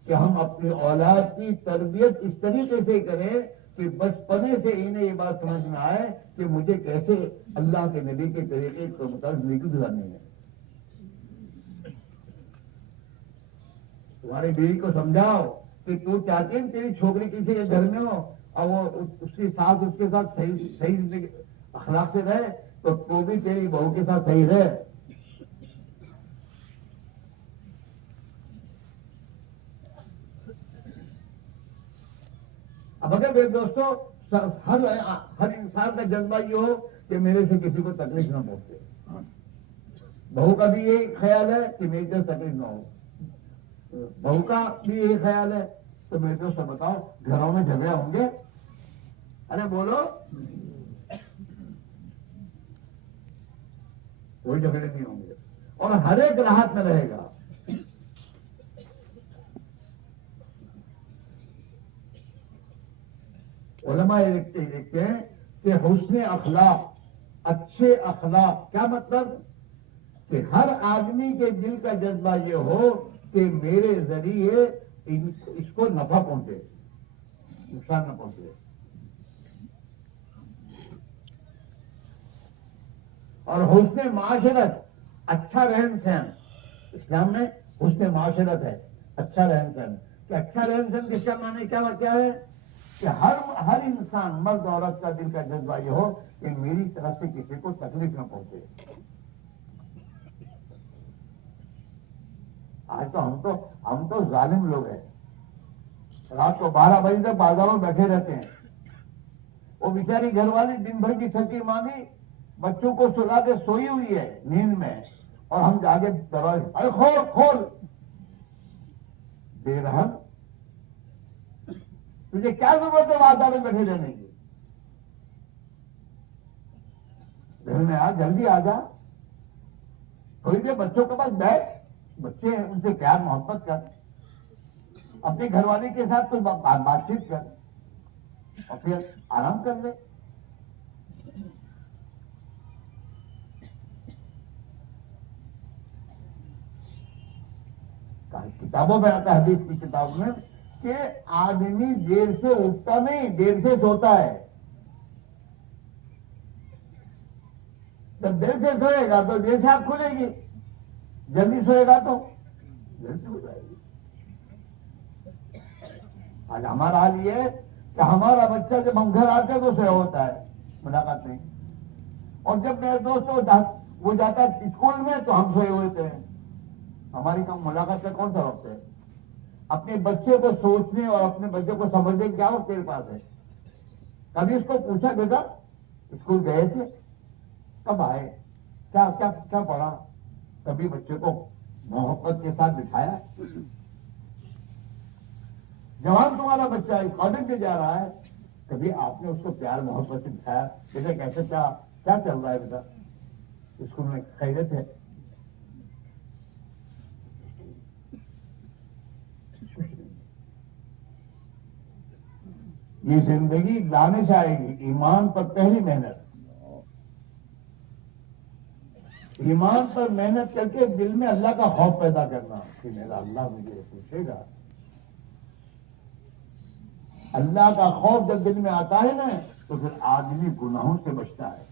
کہ ہم اپنی اولاد کی تربیت اس طریقے سے کریں کہ بچپنے سے انہیں یہ بات سمجھ میں آئے کہ مجھے کیسے اللہ کے نبی کے طریقے کے مطابق زندگی گزارنی ہے۔ تمہاری بیوی کو سمجھاؤ کہ تو چاہتی ہے تیری چھوکری کسی کے گھر میں ہو اور وہ اس کی ساتھ اس کے ساتھ صحیح زندگی اخلاق سے رہے، تو بھی تیری بہو کے ساتھ صحیح رہے۔ اب اگر میرے دوستوں ہر انسان کا جذبہ یہ ہو کہ میرے سے کسی کو تکلیف نہ پہنچے، بہو کا بھی یہی خیال ہے کہ میری سے تکلیف نہ ہو، بہو کا بھی یہی خیال ہے، تو میرے دوست بتاؤ گھروں میں جھگڑے ہوں گے؟ ارے بولو، کوئی جھگڑے نہیں ہوں گے، اور ہر ایک راحت میں رہے گا۔ علماء لکھتے ہیں کہ حسن اخلاق، اچھے اخلاق کیا مطلب؟ کہ ہر آدمی کے دل کا جذبہ یہ ہو کہ میرے ذریعے اس کو نفع پہنچے، نقصان نہ پہنچے۔ اور حسن معاشرت، اچھا رہن سہن، اسلام میں حسن معاشرت ہے اچھا رہن سہن۔ کہ اچھا رہن سہن کس کا معنی کیا ہے؟ کہ ہر انسان مرد عورت کا دل کا جذبہ یہ ہو کہ میری طرف سے کسی کو تکلیف نہ پہنچے۔ آج تو ہم تو ظالم لوگ ہیں، رات کو 12 بجے تک بازاروں میں بیٹھے رہتے ہیں، وہ بیچاری گھر والی دن بھر کی تھکی مانی بچوں کو سلا کے سوئی ہوئی ہے نیند میں، اور ہم جاگے دروازے ارے کھول کھول، بے رحم، تجھے کیا ضرورت ہے بازار میں بیٹھے رہنے کی؟ گھر میں آ، جلدی آ جا، تھوڑی دیر بچوں کے پاس بیٹھ، بچے ہیں ان سے پیار محبت کر، اپنے گھر والے کے ساتھ کوئی بات چیت کر، اور پھر آرام کر لے۔ کتابوں میں آتا ہے، حدیث کی کتاب میں، کہ آدمی دیر سے اٹھتا نہیں، دیر سے سوتا ہے۔ جب دیر سے سوئے گا تو دیر سے آنکھ کھلے گی، جلدی سوئے گا تو جلدی ہو جائے گی۔ آج ہمارا حال یہ ہے کہ ہمارا بچہ جب ہم گھر آتے ہیں تو سویا ہوتا ہے، ملاقات نہیں، اور جب میرے دوست وہ جاتا ہے اسکول میں تو ہم سوئے ہوتے ہیں۔ ہماری کم ملاقات کا کون سا وقت ہے؟ اپنے بچے کو سوچنے اور اپنے بچے کو سمجھنے کیا وقت تیرے پاس ہے؟ کبھی اس کو پوچھا بیٹا اسکول گئے تھے، کب آئے، کیا کیا کیا پڑھا؟ کبھی بچے کو محبت کے ساتھ بٹھایا؟ جوان تمہارا بچہ ہے، کالج میں جا رہا ہے، کبھی آپ نے اس کو پیار محبت سے بٹھایا؟ بیٹا کیسے کیا چل رہا ہے بیٹا، اسکول میں خیریت ہے؟ یہ زندگی لانے سے آئے گی ایمان پر پہلی محنت، ایمان پر محنت کر کے دل میں اللہ کا خوف پیدا کرنا کہ میرا اللہ مجھے پوچھے گا۔ اللہ کا خوف جب دل میں آتا ہے نا تو پھر آدمی گناہوں سے بچتا ہے،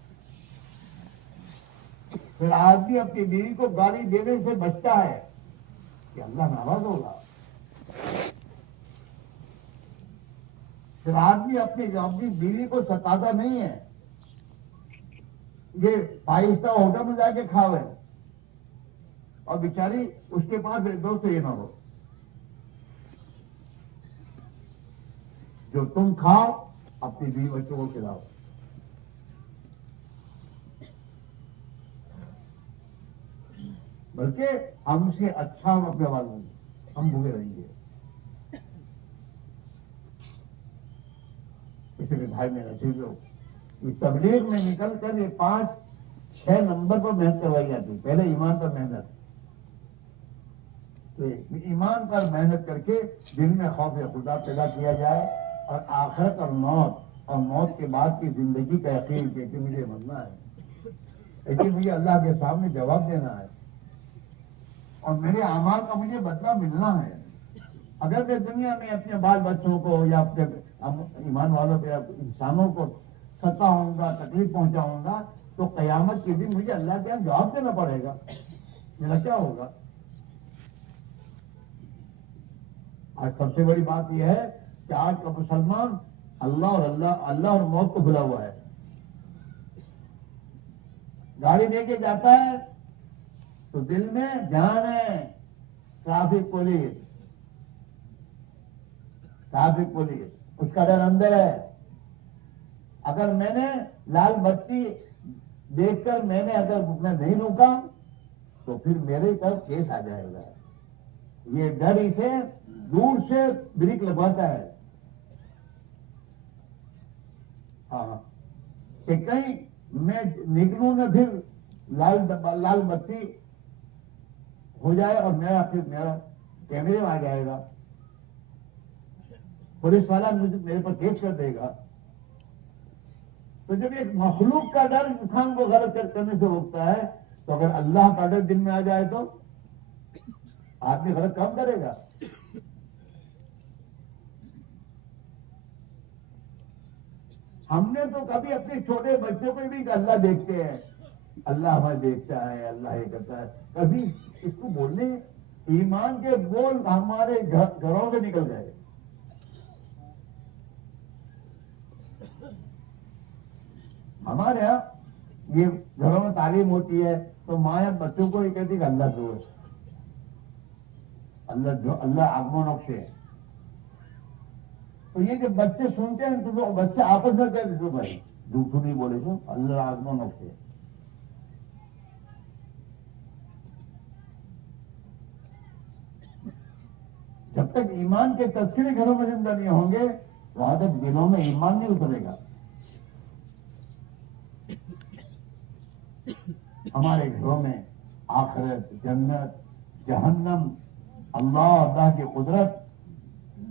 پھر آدمی اپنی بیوی کو گالی دینے سے بچتا ہے کہ اللہ ناراض ہوگا، پھر آدمی اپنی بیوی کو ستاتا نہیں ہے، یہ 5 اسٹار ہوٹل میں جا کے کھاوے اور بیچاری اس کے پاس دوست یہ نہ ہو، جو تم کھاؤ اپنی بیوی بچوں کو کھلاؤ۔ بلکہ ہم سے اچھا ہم اپنے والوں ہم بھوکے رہیں گے۔ اس لیے بھائی میرا چیزوں یہ تبلیغ میں نکل کر یہ 5-6 نمبر پر محنت کروائی جاتی. پہلے ایمان پر محنت، ایمان پر محنت کر کے دل میں خوف خدا پیدا کیا جائے، اور آخرت اور موت کے بعد کی زندگی کا یقین کہ مجھے مرنا ہے، لیکن مجھے اللہ کے سامنے جواب دینا ہے، اور میرے اعمال کا مجھے بدلہ ملنا ہے. اگر میں دنیا میں اپنے بال بچوں کو یا اپنے ایمان والوں پہ انسانوں کو ستاؤں گا، تکلیف پہنچاؤں گا، تو قیامت کے دن مجھے اللہ کے یہاں جواب دینا پڑے گا. میرا کیا ہوگا؟ آج سب سے بڑی بات یہ ہے کہ آج کا مسلمان اللہ اور موت کو بھلا ہوا ہے. گاڑی لے کے جاتا ہے تو دل میں جان ہے ٹریفک پولیس، اس کا ڈر اندر ہے. اگر میں نے لال بتی دیکھ کر میں نہیں روکا تو پھر میرے طرف کیس آ جائے گا. یہ ڈر اسے دور سے بریک لگواتا ہے. ہاں کہ کہیں میں نکلوں نہ پھر لال بتی ہو جائے اور میرا کیمرے میں آ جائے گا، پولیس والا میرے پر کیس کر دے گا. تو جب ایک مخلوق کا ڈر انسان کو غلط کرنے سے روکتا ہے، تو اگر اللہ کا ڈر دل میں آ جائے تو آدمی غلط کام کرے گا. ہم نے تو کبھی اپنے چھوٹے بچوں کو بھی اللہ دیکھتے ہیں، اللہ ہمیں دیکھتا ہے، اللہ یہ کرتا ہے، کبھی اس کو بولنے ایمان کے بول ہمارے گھروں سے نکل گئے. ہمارے یہاں یہ گھروں میں تعلیم ہوتی ہے تو ماں بچوں کو یہ کہتی کہ اللہ جو ہے، اللہ آگمن نقش ہے. تو یہ جب بچے سنتے ہیں تو بچے آپس میں کہتے ہیں بھائی جھوٹ نہیں بولے تو اللہ آگمن نقش ہے. جب تک ایمان کے تذکرے گھروں میں زندہ نہیں ہوں گے وہاں تک دلوں میں ایمان نہیں اترے گا. ہمارے گھروں میں آخرت، جنت، جہنم، اللہ کی قدرت،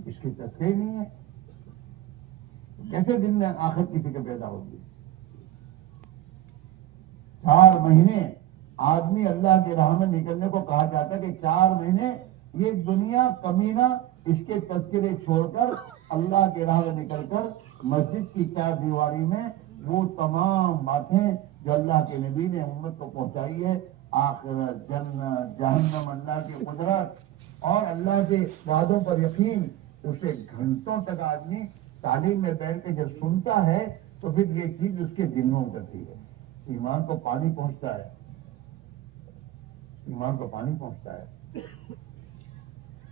اس کی تذکرے نہیں ہے. کیسے دل میں آخرت کی فکر پیدا ہوگی؟ 4 مہینے آدمی اللہ کی راہ میں نکلنے کو کہا جاتا ہے کہ 4 مہینے یہ دنیا کمینہ اس کے تذکرے چھوڑ کر اللہ کی راہ میں نکل کر مسجد کی 4 دیواری میں وہ تمام باتیں جو اللہ کے نبی نے امت کو پہنچائی ہے، آخرت، جنت، جہنم، اللہ کی قدرت اور اللہ کے وعدوں پر یقین، اسے گھنٹوں تک آدمی تعلیم میں بیٹھ کے جب سنتا ہے تو پھر یہ چیز اس کے دل میں اترتی ہے. ایمان کو پانی پہنچتا ہے، ایمان کو پانی پہنچتا ہے.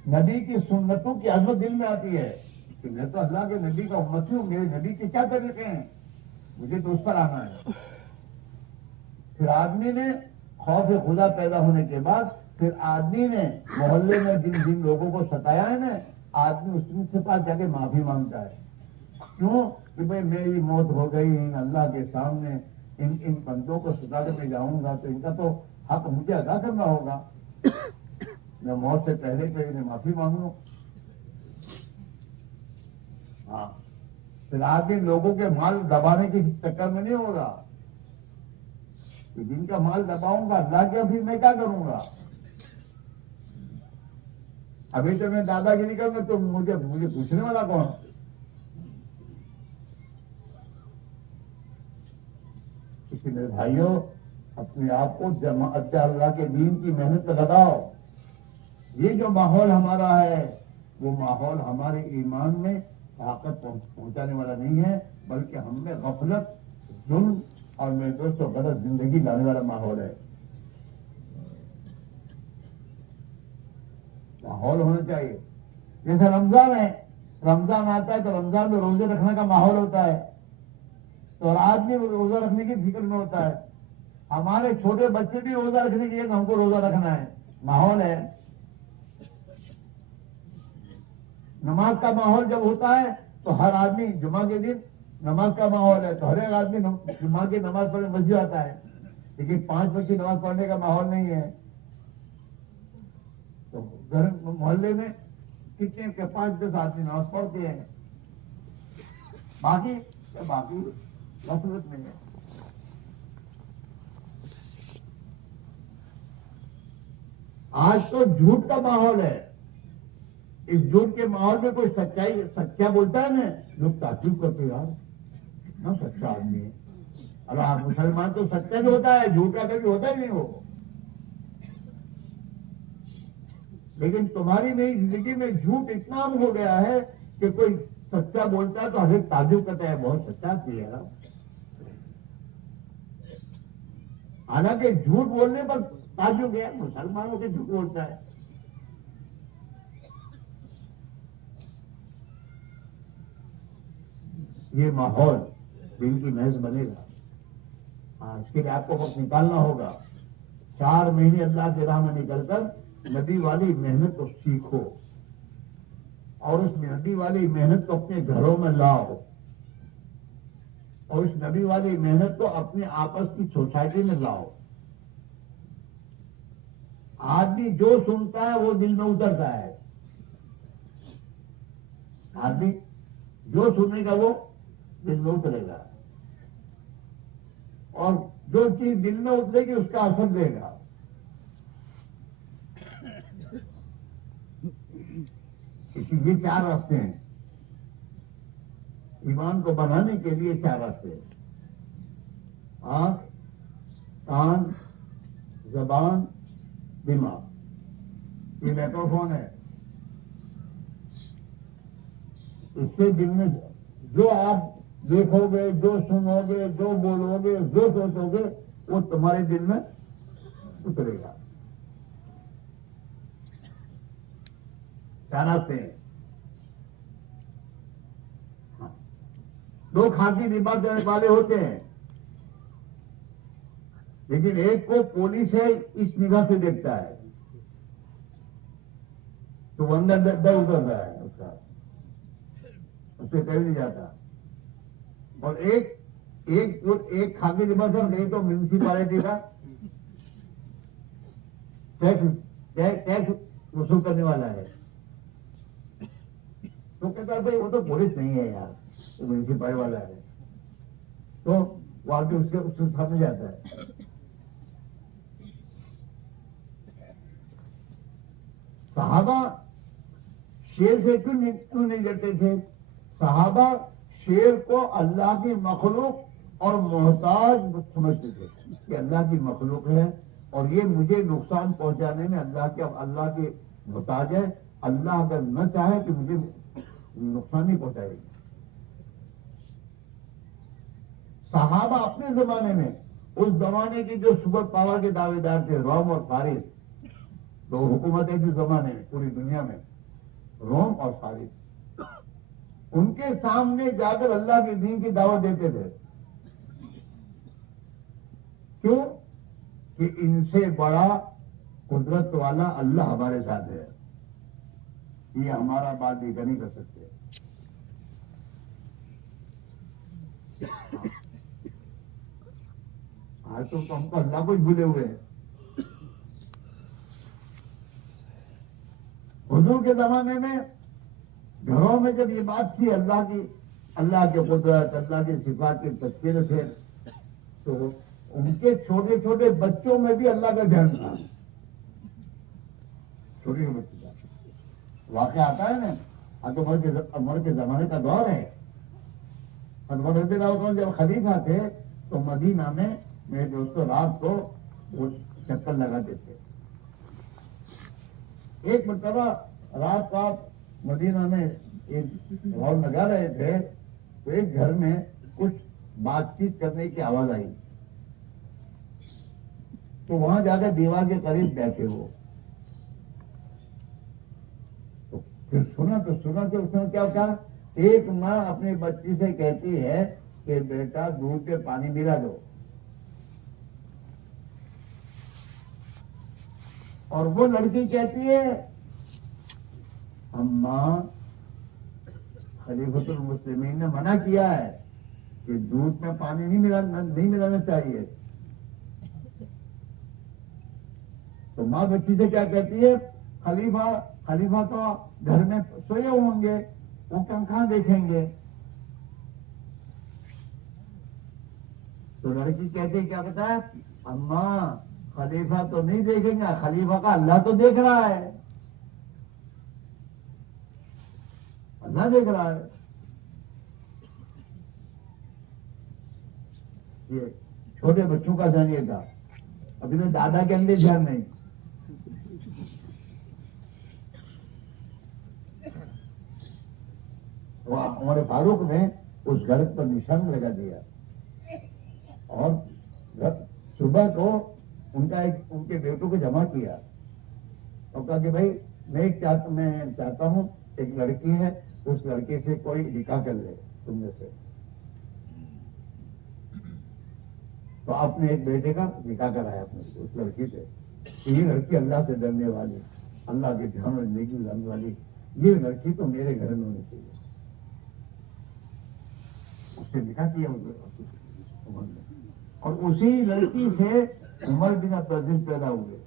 نبی کی سنتوں کی عظمت دل میں آتی ہے کہ میں تو اللہ کے نبی کا امتی ہوں، میرے نبی کے کیا طریقے ہیں، مجھے تو اس پر آنا ہے. پھر آدمی نے خوف خدا پیدا ہونے کے بعد پھر آدمی نے محلے میں جن لوگوں کو ستایا ہے نا، آدمی اس کے پاس جا کے معافی مانگتا ہے. کیوں کہ بھائی میری موت ہو گئی، اللہ کے سامنے ان بندوں کو ستا کے میں جاؤں گا تو ان کا تو حق مجھے ادا کرنا ہوگا. میں موت سے پہلے کہ انہیں معافی مانگوں. ہاں پھر آدمی لوگوں کے مال دبانے کے چکر میں نہیں ہوگا کہ جن کا مال دباؤں گا اللہ کے پھر میں کیا کروں گا. ابھی تو میں دادا گیری کروں گا تو مجھے پوچھنے والا کون. اس لیے بھائیوں اپنے آپ کو جماعت اللہ کے دین کی محنت لگاؤ. یہ جو ماحول ہمارا ہے وہ ماحول ہمارے ایمان میں طاقت پہنچانے والا نہیں ہے، بلکہ ہم میں غفلت، ظلم اور میرے دوستوں غلط زندگی لانے والا ماحول ہے. ماحول ہونا چاہیے. جیسے رمضان ہے، رمضان آتا ہے تو رمضان میں روزے رکھنے کا ماحول ہوتا ہے تو اور آدمی روزہ رکھنے کی فکر میں ہوتا ہے. ہمارے چھوٹے بچے بھی روزہ رکھنے کے لیے ہم کو روزہ رکھنا ہے، ماحول ہے. نماز کا ماحول جب ہوتا ہے تو ہر آدمی جمعہ کے دن نماز کا ماحول ہے تو ہر ایک آدمی جمعہ کی نماز پڑھنے مسجد آتا ہے، لیکن 5 وقت کی نماز پڑھنے کا ماحول نہیں ہے. تو گھر محلے میں کتنے 5-10 آدمی نماز پڑھتے ہیں، باقی غفلت نہیں ہے. آج تو جھوٹ کا ماحول ہے. اس جھوٹ کے ماحول میں کوئی سچا بولتا ہے نا، لوگ تعجب کرتے یار اتنا سچا آدمی ہے. اب آپ مسلمان تو سچا جو ہوتا ہے، جھوٹ کا کبھی ہوتا ہی نہیں وہ. لیکن تمہاری نئی زندگی میں جھوٹ اتنا عام ہو گیا ہے کہ کوئی سچا بولتا ہے تو ہر ایک تعجب کرتا ہے، بہت سچا آدمی ہے. حالانکہ جھوٹ بولنے پر تعجب ہے، مسلمانوں کے جھوٹ بولتا ہے. یہ ماحول دل کی محض بنے گا. اس کے لیے آپ کو وقت نکالنا ہوگا. 4 مہینے اللہ کی راہ میں نکل کر نبی والی محنت کو سیکھو، اور اس نبی والی محنت کو اپنے گھروں میں لاؤ، اور اس نبی والی محنت کو اپنے آپس کی سوسائٹی میں لاؤ. آدمی جو سنتا ہے وہ دل میں اترتا ہے. آدمی جو سنے گا وہ دل میں اترے گا، اور جو چیز دل میں اترے گی اس کا اثر دے گا. اسی یہ 4 راستے ہیں ایمان کو بنانے کے لیے. 4 راستے: آنکھ، کان، زبان، دماغ. یہ میکرو فون ہے. اس سے دل میں جو آپ دیکھو گے، جو سنو گے، جو بولو گے، جو سوچو گے، وہ تمہارے دل میں اترے گا. 4 راستے ہیں. 2 کھانسی بیمار دینے والے ہوتے ہیں، لیکن ایک کو پولیس ہے اس نگاہ سے دیکھتا ہے تو وہ اندر ڈر اتر رہا ہے، اس سے کہیں نہیں جاتا. اور ایک کھانسی بیمار سے نہیں تو میونسپلٹی کا ٹیکس وصول کرنے والا ہے، تو کہتا ہے بھائی وہ تو پولیس نہیں ہے یار، وہ میونسپلٹی والا ہے. تو وہ آگے اس سے تھم جاتا ہے. صحابہ شیر سے کیوں نہیں ڈرتے تھے؟ صحابہ شیر کو اللہ کی مخلوق اور محتاج سمجھتے تھے کہ اللہ کی مخلوق ہے اور یہ مجھے نقصان پہنچانے میں اللہ کے محتاج ہے. اللہ اگر نہ چاہے تو مجھے نقصان نہیں پہنچائے گی. صحابہ اپنے زمانے میں، اس زمانے کے جو سپر پاور کے دعوے دار تھے، روم اور فارس، 2 حکومتیں تھیں زمانے میں پوری دنیا میں، روم اور فارس، ان کے سامنے جا کر اللہ کے دین کی دعوت دیتے تھے. کیوں؟ کہ ان سے بڑا قدرت والا اللہ ہمارے ساتھ ہے، یہ ہمارا بات بھی نہیں کر سکتے. آج تو ہم کو اللہ کو بھولے ہوئے ہیں. حضور کے زمانے میں گھروں میں جب یہ بات تھی اللہ کے قدرت، اللہ کے صفات کے تذکرے تھے، تو ان کے چھوٹے چھوٹے بچوں میں بھی اللہ کا دھیان تھا. چھوٹے بچوں کا واقعہ آتا ہے نا، عمر کے زمانے کا دور ہے. عمر رضی اللہ عنہ جب خلیفہ تھے تو مدینہ میں میرے دوستوں رات کو وہ چکر لگاتے تھے. ایک مرتبہ رات کو آپ مدینہ میں ایک غور لگا رہے تھے تو ایک گھر میں کچھ بات چیت کرنے کی آواز آئی. تو وہاں جا کر دیوار کے قریب بیٹھے ہو تو پھر سنا کہ اس نے کیا کہا، ایک ماں اپنی بچی سے کہتی ہے کہ بیٹا دودھ پہ پانی ملا دو، اور وہ لڑکی کہتی ہے اماں خلیفۃ المسلمین نے منع کیا ہے کہ دودھ میں پانی نہیں ملانا چاہیے. تو ماں بچی سے کیا کہتی ہے؟ خلیفہ تو گھر میں سوئے ہوں گے، وہ کہاں دیکھیں گے؟ تو لڑکی کہتے کیا کہتا ہے؟ اماں خلیفہ تو نہیں دیکھیں گا، خلیفہ کا اللہ تو دیکھ رہا ہے، اللہ دیکھ رہا ہے. یہ چھوٹے بچوں کا ذہن یہ تھا. ابھی تو دادا کے اندر دھیان نہیں. وہ عمر فاروق نے اس گھر پر نشان لگا دیا، اور صبح کو ان کے بیٹوں کو جمع کیا اور کہا کہ بھائی میں چاہتا ہوں ایک لڑکی ہے، اس لڑکے سے کوئی نکاح کر لے تم میں سے. تو آپ نے ایک بیٹے کا نکاح کرایا اپنے اس لڑکی سے. یہ لڑکی اللہ سے ڈرنے والی، اللہ کے دھیان اور نیکی لانے والی، یہ لڑکی تو میرے گھر میں ہونی چاہیے. اس سے نکاح کیا عمر نے، اور اسی لڑکی سے عمر بن عبدالعزیز پیدا ہوئے.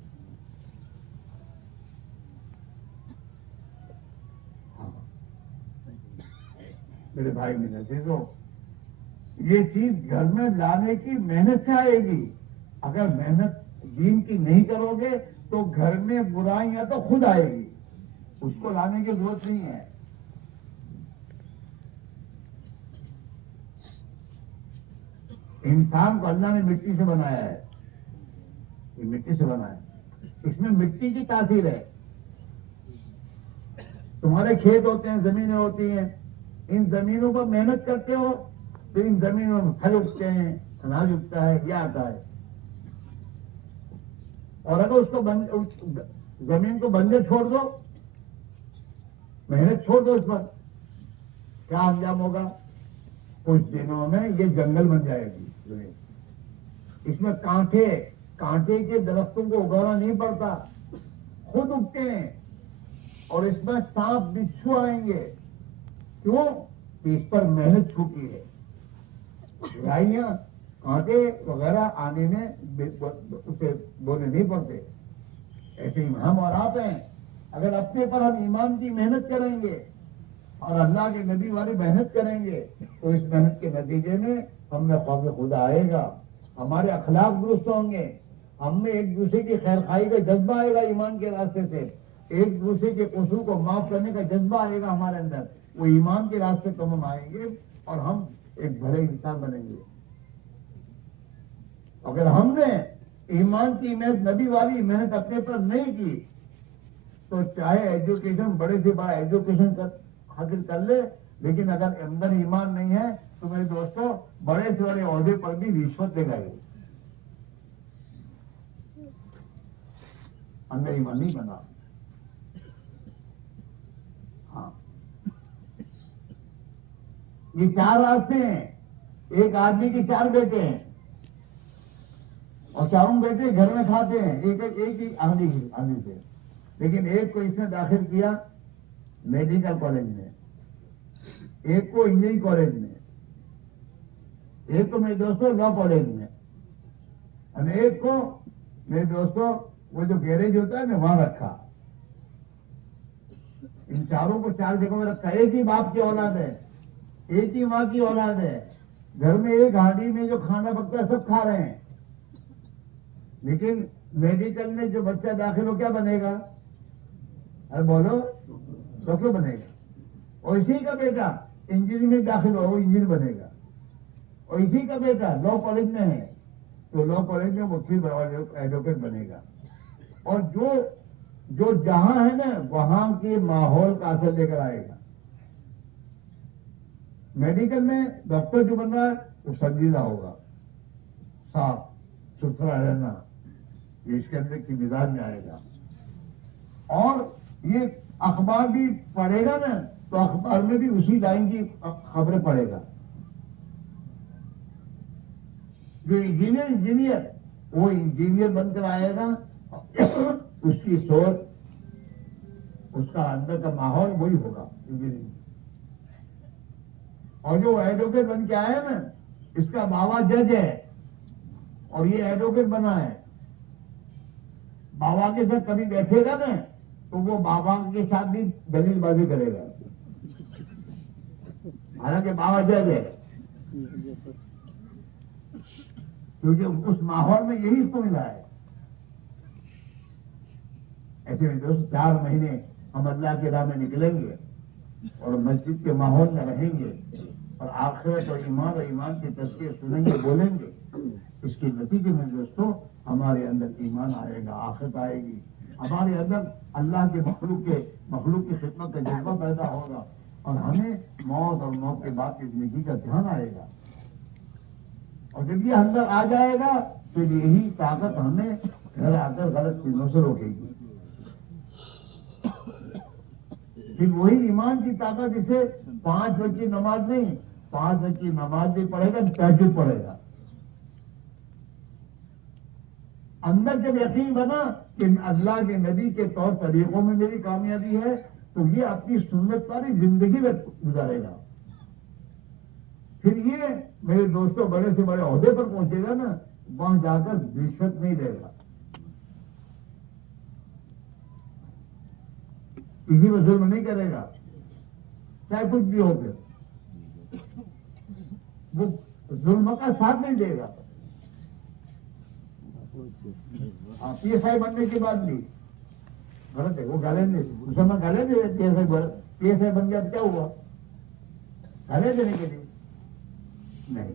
میرے بھائی میرے عزیزوں، یہ چیز گھر میں لانے کی محنت سے آئے گی. اگر محنت دین کی نہیں کرو گے تو گھر میں برائیاں تو خود آئے گی، اس کو لانے کی ضرورت نہیں ہے. انسان کو اللہ نے مٹی سے بنایا ہے، یہ مٹی سے بنا ہے، اس میں مٹی کی تاثیر ہے. تمہارے کھیت ہوتے ہیں، زمینیں ہوتی ہیں، ان زمینوں پر محنت کرتے ہو تو ان زمینوں میں پھل اگتے ہیں، اناج اگتا ہے، یہ آتا ہے. اور اگر اس کو زمین کو بنجر چھوڑ دو، محنت چھوڑ دو اس پر، کیا انجام ہوگا؟ کچھ دنوں میں یہ جنگل بن جائے گی زمین. اس میں کانٹے کے درختوں کو اگانا نہیں پڑتا، خود اگتے ہیں. اور اس میں سانپ بچھو آئیں گے. کیوں؟ کہ اس پر محنت چھوٹی ہے. برائیاں کانٹے وغیرہ آنے میں اسے بولے نہیں پڑتے. ایسے ہی ہم اور آپ ہیں، اگر اپنے پر ہم ایمان کی محنت کریں گے اور اللہ کے نبی والی محنت کریں گے تو اس محنت کے نتیجے میں ہم میں خوف خدا آئے گا، ہمارے اخلاق درست ہوں گے، ہم میں ایک دوسرے کی خیر خواہی کا جذبہ آئے گا، ایمان کے راستے سے ایک دوسرے کے قصور کو معاف کرنے کا جذبہ آئے گا ہمارے اندر. وہ ایمان کے راستے تو ہم آئیں گے اور ہم ایک بھلے انسان بنیں گے. اگر ہم نے ایمان کی محنت، نبی والی محنت اپنے پر نہیں کی تو چاہے ایجوکیشن بڑے سے بڑا ایجوکیشن حاصل کر لے، لیکن اگر اندر ایمان نہیں ہے تو میرے دوستوں بڑے سے بڑے عہدے پر بھی رشوت لے گئے، اندر ایمان نہیں بنا. ہاں، یہ 4 راستے ہیں. ایک آدمی کے 4 بیٹے ہیں اور چاروں بیٹے گھر میں کھاتے ہیں ایک ہی آدمی سے، لیکن ایک کو اس نے داخل کیا میڈیکل کالج میں، ایک کو انجینئرنگ کالج میں، ایک کو میرے دوستوں لا کالج میں، اور ایک کو میرے دوستوں وہ جو گیریج ہوتا ہے نا وہاں رکھا. ان چاروں کو 4 جگہوں میں رکھا. ایک ہی باپ کی اولاد ہے، ایک ہی ماں کی اولاد ہے، گھر میں ایک ہانڈی میں جو کھانا پکتا ہے سب کھا رہے ہیں. لیکن میڈیکل میں جو بچہ داخل ہو کیا بنے گا؟ ارے بولو، ڈاکٹر بنے گا. اور اسی کا بیٹا انجینئرنگ میں داخل ہو وہ انجینئر بنے گا. اور اسی کا بیٹا لا کالج میں ہے تو لا کالج میں وکیل ایڈوکیٹ بنے گا. اور جو جہاں ہے نا وہاں کے ماحول کا اثر لے کر آئے گا. میڈیکل میں ڈاکٹر جو بن رہا ہے وہ سنجیدہ ہوگا، صاف ستھرا رہنا، یہ اس کے اندر کی مزاج میں آئے گا. اور یہ اخبار بھی پڑھے گا نا تو اخبار میں بھی اسی لائن کی خبریں پڑھے گا. جو انجینئر وہ انجینئر بن کر آئے گا، اس کی سوچ، اس کا اندر کا ماحول وہی ہوگا انجینئرنگ. اور جو ایڈوکیٹ بن کے آئے نا اس کا بابا جج ہے اور یہ ایڈوکیٹ بنا ہے. بابا کے ساتھ کبھی بیٹھے گا نا تو وہ بابا کے ساتھ بھی دلیل بازی کرے گا، حالانکہ بابا جج ہے. کیونکہ اس ماحول میں یہی اس کو ملا ہے. ایسے میں دوست 4 مہینے ہم اللہ کی راہ میں نکلیں گے اور مسجد کے ماحول میں رہیں گے اور آخرت اور ایمان کے تذکرے سنیں گے، بولیں گے. اس کے نتیجے میں دوستوں ہمارے اندر ایمان آئے گا، آخرت آئے گی، ہمارے اندر اللہ کے مخلوق کی خدمت کا جذبہ پیدا ہوگا اور ہمیں موت اور موت کے بعد کی زندگی کا دھیان آئے گا. اور جب یہ اندر آ جائے گا تو یہی طاقت ہمیں گھر آ کر غلط چیزوں سے روکے گی. پھر وہی ایمان کی طاقت جسے 5 وقت کی نماز نہیں، 5 وقت کی نماز بھی پڑھے گا، تہجد پڑھے گا. اندر جب یقین بنا کہ اللہ کے نبی کے طور طریقوں میں میری کامیابی ہے تو یہ اپنی سنت والی زندگی میں گزارے گا. پھر یہ میرے دوستوں بڑے سے بڑے عہدے پر پہنچے گا نا، وہاں جا کر رشوت نہیں دے گا، کسی میں ظلم نہیں کرے گا، چاہے کچھ بھی ہو. پھر وہ ظلم کا ساتھ نہیں دے گا. پی ایس آئی بننے کے بعد بھی غلط ہے، وہ گالے نہیں، مسلمان گالے دے. پی ایس آئی بن گیا تو کیا ہوا؟ گالے دینے کے لیے نہیں.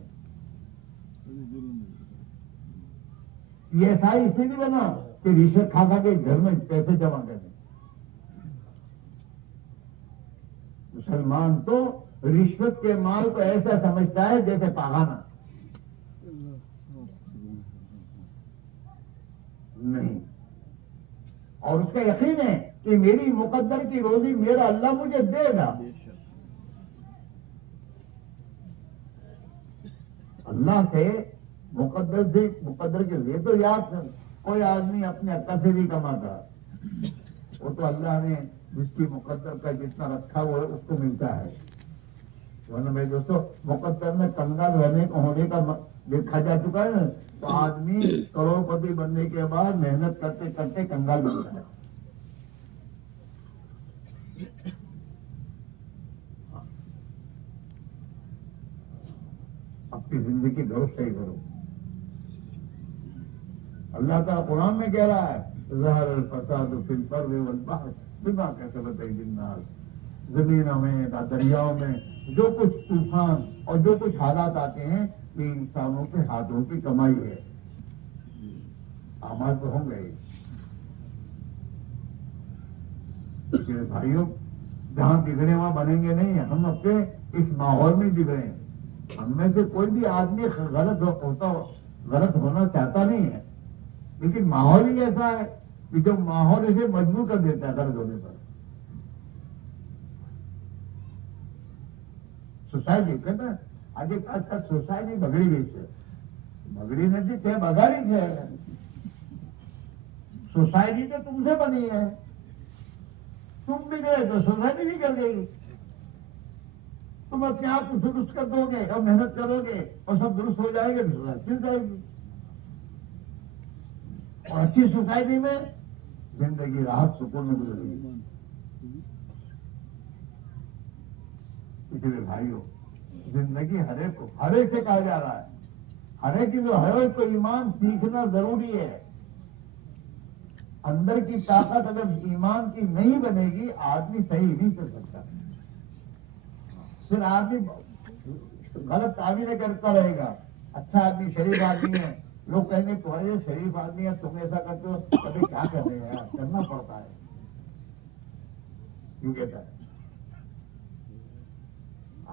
پی ایس آئی اس لیے نہیں بنا کہ رشوت کھا کے گھر میں پیسے جمع کرنے. مسلمان تو رشوت کے مال کو ایسا سمجھتا ہے جیسے پاخانہ. نہیں. اور اس کا یقین ہے کہ میری مقدر کی روزی میرا اللہ مجھے دے گا. اللہ سے مقدر کے لیے تو یاد کوئی آدمی اپنے عقل سے بھی کماتا، وہ تو اللہ نے جس کی مقدر کا جتنا رکھا وہ اس کو ملتا ہے. ورنہ میرے دوستوں مقدر میں کنگال رہنے کو ہونے کا دیکھا جا چکا ہے نا، تو آدمی کروڑ پتی بننے کے بعد محنت کرتے کرتے کنگال بنتا ہے. اپنی زندگی درست صحیح کرو. اللہ تعالیٰ قرآن میں کہہ رہا ہے ظہر الفساد فی البر والبحر بما کسبت ایدی الناس. زمینوں میں دریاؤں میں جو کچھ طوفان اور جو کچھ حالات آتے ہیں یہ انسانوں کے ہاتھوں کی کمائی ہے. اعمال تو ہوں گے. میرے بھائیوں جہاں بگڑے وہاں بنیں گے نہیں. ہم اپنے اس ماحول میں بگڑے ہیں. ہم میں سے کوئی بھی آدمی غلط ہونا چاہتا نہیں ہے، لیکن ماحول ہی ایسا ہے کہ جو ماحول اسے مجبور کر دیتا ہے غلط ہونے پر. سوسائٹی کہتا ہے آج کل سوسائٹی بگڑی گئی ہے. بگڑی نہیں تھی بگاڑی ہے. سوسائٹی تو تم سے بنی ہے، تم بھی گئے تو سوسائٹی بھی کر گئی. تم اپنے آپ کو درست کر دو گے اور محنت کرو گے اور سب درست ہو جائے گے تو سوسائٹی چل جائے گی. اور اچھی سوسائٹی میں زندگی راحت سکون میں گزرے گی. اس لیے بھائیوں زندگی ہر ایک سے کہا جا رہا ہے، ہر ایک کو ایمان سیکھنا ضروری ہے. اندر کی طاقت اگر ایمان کی نہیں بنے گی آدمی صحیح نہیں کر سکتا. پھر آدمی غلط تعبیریں کرتا رہے گا. اچھا آدمی شریف آدمی ہے، لوگ کہیں گے تو یہ شریف آدمی ہے تم ایسا کرتے ہو. کبھی کیا کر رہے ہیں، کرنا پڑتا ہے. کیوں کہتا ہے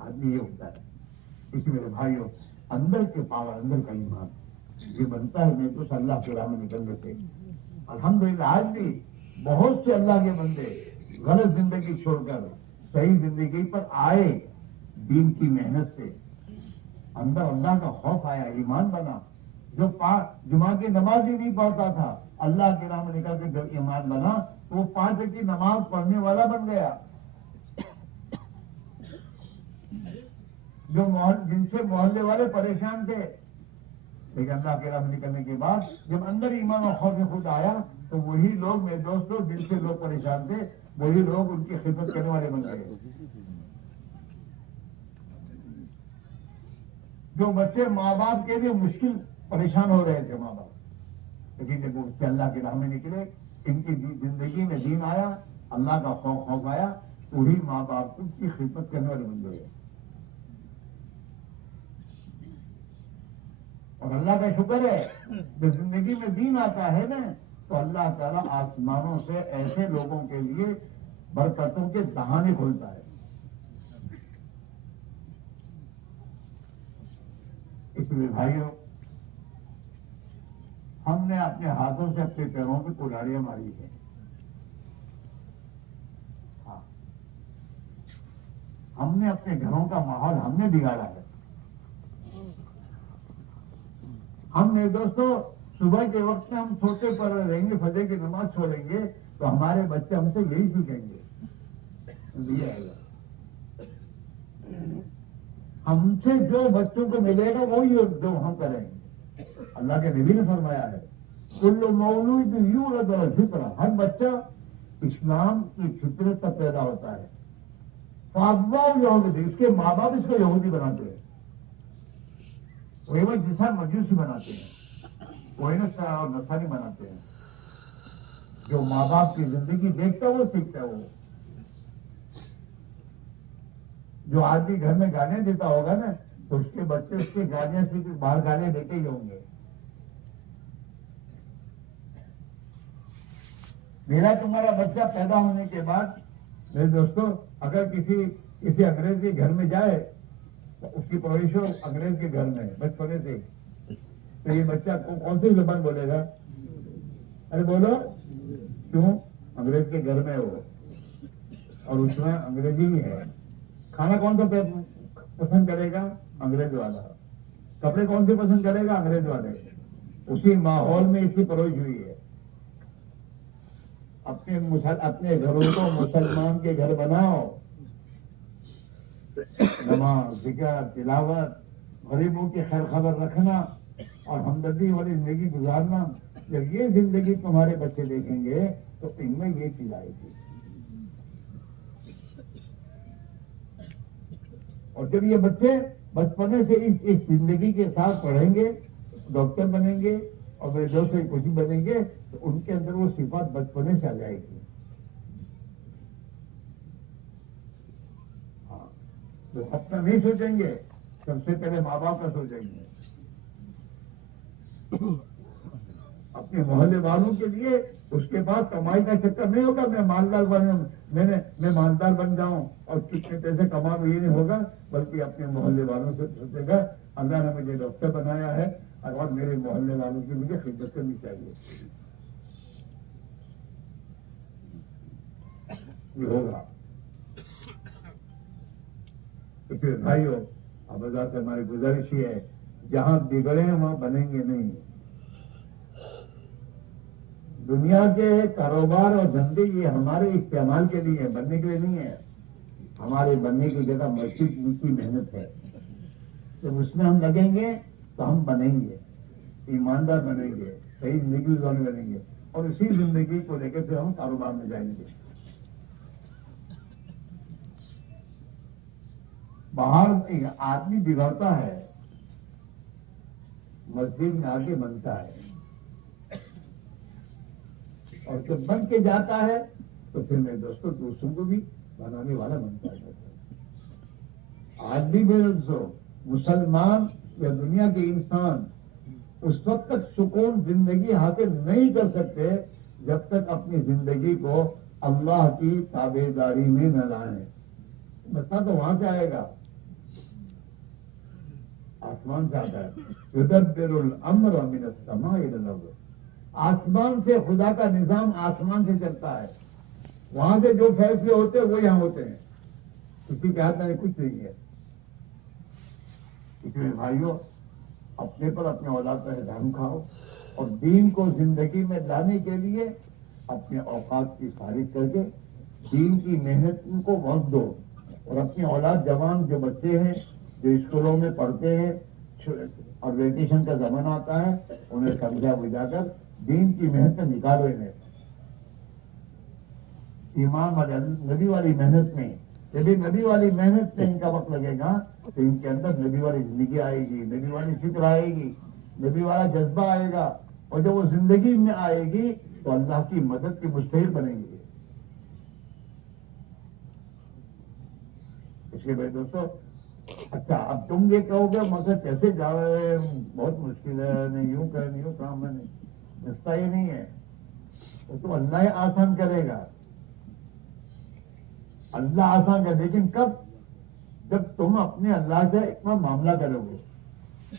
آدمی یہ ہوتا ہے. اسی میرے بھائیوں اندر کے پاور، اندر کا ایمان یہ بنتا ہے. میں تو اللہ کے راہ میں نکلنے سے الحمدللہ آج بھی بہت سے اللہ کے بندے غلط زندگی چھوڑ کر صحیح زندگی پر آئے. دین کی محنت سے اندر اللہ کا خوف آیا، ایمان بنا. جو جمعہ کی نماز ہی نہیں پڑھتا تھا اللہ کے نام نکل کے جب ایمان بنا تو وہ 5 وقت کی نماز پڑھنے والا بن گیا. جن سے محلے والے پریشان تھے، لیکن اللہ کے راہ نکلنے کے بعد جب اندر ایمان و خوف خود آیا تو وہی لوگ، میرے دوستوں، جن سے لوگ پریشان تھے، وہی لوگ ان کی خدمت کرنے والے بن گئے۔ جو بچے ماں باپ کے لیے مشکل پریشان ہو رہے تھے ماں باپ، لیکن جب وہ اس سے اللہ کی راہ میں نکلے، ان کی زندگی میں دین آیا، اللہ کا خوف آیا، وہی ماں باپ کی خدمت کرنے والے بن گئے۔ اور اللہ کا شکر ہے، جب زندگی میں دین آتا ہے نا تو اللہ تعالیٰ آسمانوں سے ایسے لوگوں کے لیے برکتوں کے دہانے کھولتا ہے۔ اس لیے بھائیوں، ہم نے اپنے ہاتھوں سے اپنے پیروں پہ کلاڑیاں ماری ہیں۔ ہاں، ہم نے اپنے گھروں کا ماحول ہم نے بگاڑا ہے۔ ہم نے دوستو صبح کے وقت میں ہم سوتے پر رہیں گے، فجر کی نماز چھوڑیں گے تو ہمارے بچے ہم سے یہی سیکھیں گے۔ ہم سے جو بچوں کو ملے گا وہی جو ہم کریں گے۔ اللہ کے نبی نے فرمایا ہے، کل مولود یولد علی الفطرہ، ہر بچہ اسلام کی فطرت پر پیدا ہوتا ہے۔ فابواہ یہودی، اس کے ماں باپ اس کو یہودی بناتے ہیں، وہ جسا مجوسی بناتے ہیں، وہ اور نصاری بناتے ہیں۔ جو ماں باپ کی زندگی دیکھتا ہے وہ سیکھتا ہے۔ وہ جو آدمی گھر میں گالیاں دیتا ہوگا نا تو اس کے بچے اس کے گالیاں سے باہر گالیاں دیتے ہی ہوں گے۔ میرا تمہارا بچہ پیدا ہونے کے بعد میرے دوستوں اگر کسی انگریز کے گھر میں جائے تو اس کی پرورش ہو انگریز کے گھر میں بچپنے سے، تو یہ بچہ کون سی زبان بولے گا؟ ارے بولو، کیوں؟ انگریز کے گھر میں ہو اور اس میں انگریزی ہی ہے۔ کھانا کون سا پسند کرے گا؟ انگریز والا۔ کپڑے کون سے پسند کرے گا؟ انگریز والے۔ اسی ماحول میں اس کی پرورش ہوئی ہے۔ اپنے گھروں کو مسلمان کے گھر بناؤ، نماز، ذکر، تلاوت، غریبوں کی خیر خبر رکھنا اور ہمدردی والی زندگی گزارنا۔ جب یہ زندگی تمہارے بچے دیکھیں گے تو ان میں یہ چیز آئے گی۔ اور جب یہ بچے بچپنے سے اس زندگی کے ساتھ پڑھیں گے، ڈاکٹر بنیں گے اور میرے دوست کچھ بنیں گے تو ان کے اندر وہ صفات بچپنے سے آ جائے گی۔ ہاں، تو اپنا نہیں سوچیں گے، سب سے پہلے ماں باپ کا سوچیں گے۔ اپنے محلے والوں کے لیے اس کے بعد کمائی کا چکر نہیں ہوگا، میں مالدار میں مالدار بن جاؤں اور کتنے پیسے کماؤں، یہ نہیں ہوگا، بلکہ اپنے محلے والوں سے سوچے گا اللہ نے مجھے ڈاکٹر بنایا ہے اور میرے محلے والوں کی مجھے خدمت کرنی چاہیے۔ یہ ہوگا تو پھر بھائیو اب سے ہماری گزارش یہ ہے، جہاں بگڑے ہیں وہاں بنیں گے نہیں۔ دنیا کے کاروبار اور دھندے یہ ہمارے استعمال کے لیے بننے کے لیے نہیں ہے، ہمارے بننے کی جگہ مسجد کی محنت ہے۔ جب اس میں ہم لگیں گے تو ہم بنیں گے، ایماندار بنیں گے، صحیح زندگی گزارنے بنیں گے، اور اسی زندگی کو لے کے پھر ہم کاروبار میں جائیں گے۔ باہر آدمی بگڑتا ہے، مسجد میں آگے بنتا ہے، اور جب بن کے جاتا ہے تو پھر میرے دوستوں دوسروں کو بھی بنانے والا بنتا ہے۔ آج بھی میرے دوستوں مسلمان یا دنیا کے انسان اس وقت تک سکون زندگی حاصل نہیں کر سکتے جب تک اپنی زندگی کو اللہ کی تابع داری میں نہ لائیں۔ مسئلہ تو وہاں سے آئے گا، آسمان سے آتا ہے، یدبر الامر من السماء الى الارض، آسمان سے خدا کا نظام آسمان سے چلتا ہے، وہاں سے جو فیصلے ہوتے ہیں وہ یہاں ہوتے ہیں، کسی کے ہاتھ میں کچھ نہیں ہے۔ اس لیے بھائیوں اپنے پر اپنے اولاد پر احترام کھاؤ اور دین کو زندگی میں لانے کے لیے اپنے اوقات کی فارغ کر کے دین کی محنت کو وقت دو، اور اپنی اولاد جوان جو بچے ہیں جو اسکولوں میں پڑھتے ہیں اور ویکیشن کا زمانہ آتا ہے انہیں سمجھا بجھا کر دین کی محنت نکالو انہیں ایمان والے نبی والی محنت میں. جب نبی والی محنت میں ان کا وقت لگے گا تو ان کے اندر نبی والی زندگی آئے گی, نبی والی فکر آئے گی, نبی والا جذبہ آئے گا, اور جب وہ زندگی میں آئے گی تو اللہ کی مدد کے مستحق بنیں گے. اس کے بعد دوستو, اچھا اب تم یہ کہو گے مقصد کیسے جا رہے ہیں, بہت مشکل ہے, نہیں یوں کہ نہیں یوں کام میں نہیں, رستہ یہ نہیں ہے, وہ تو اللہ آسان کرے گا, اللہ آسان کرے. لیکن کب؟ جب تم اپنے اللہ سے اتنا معاملہ کرو گے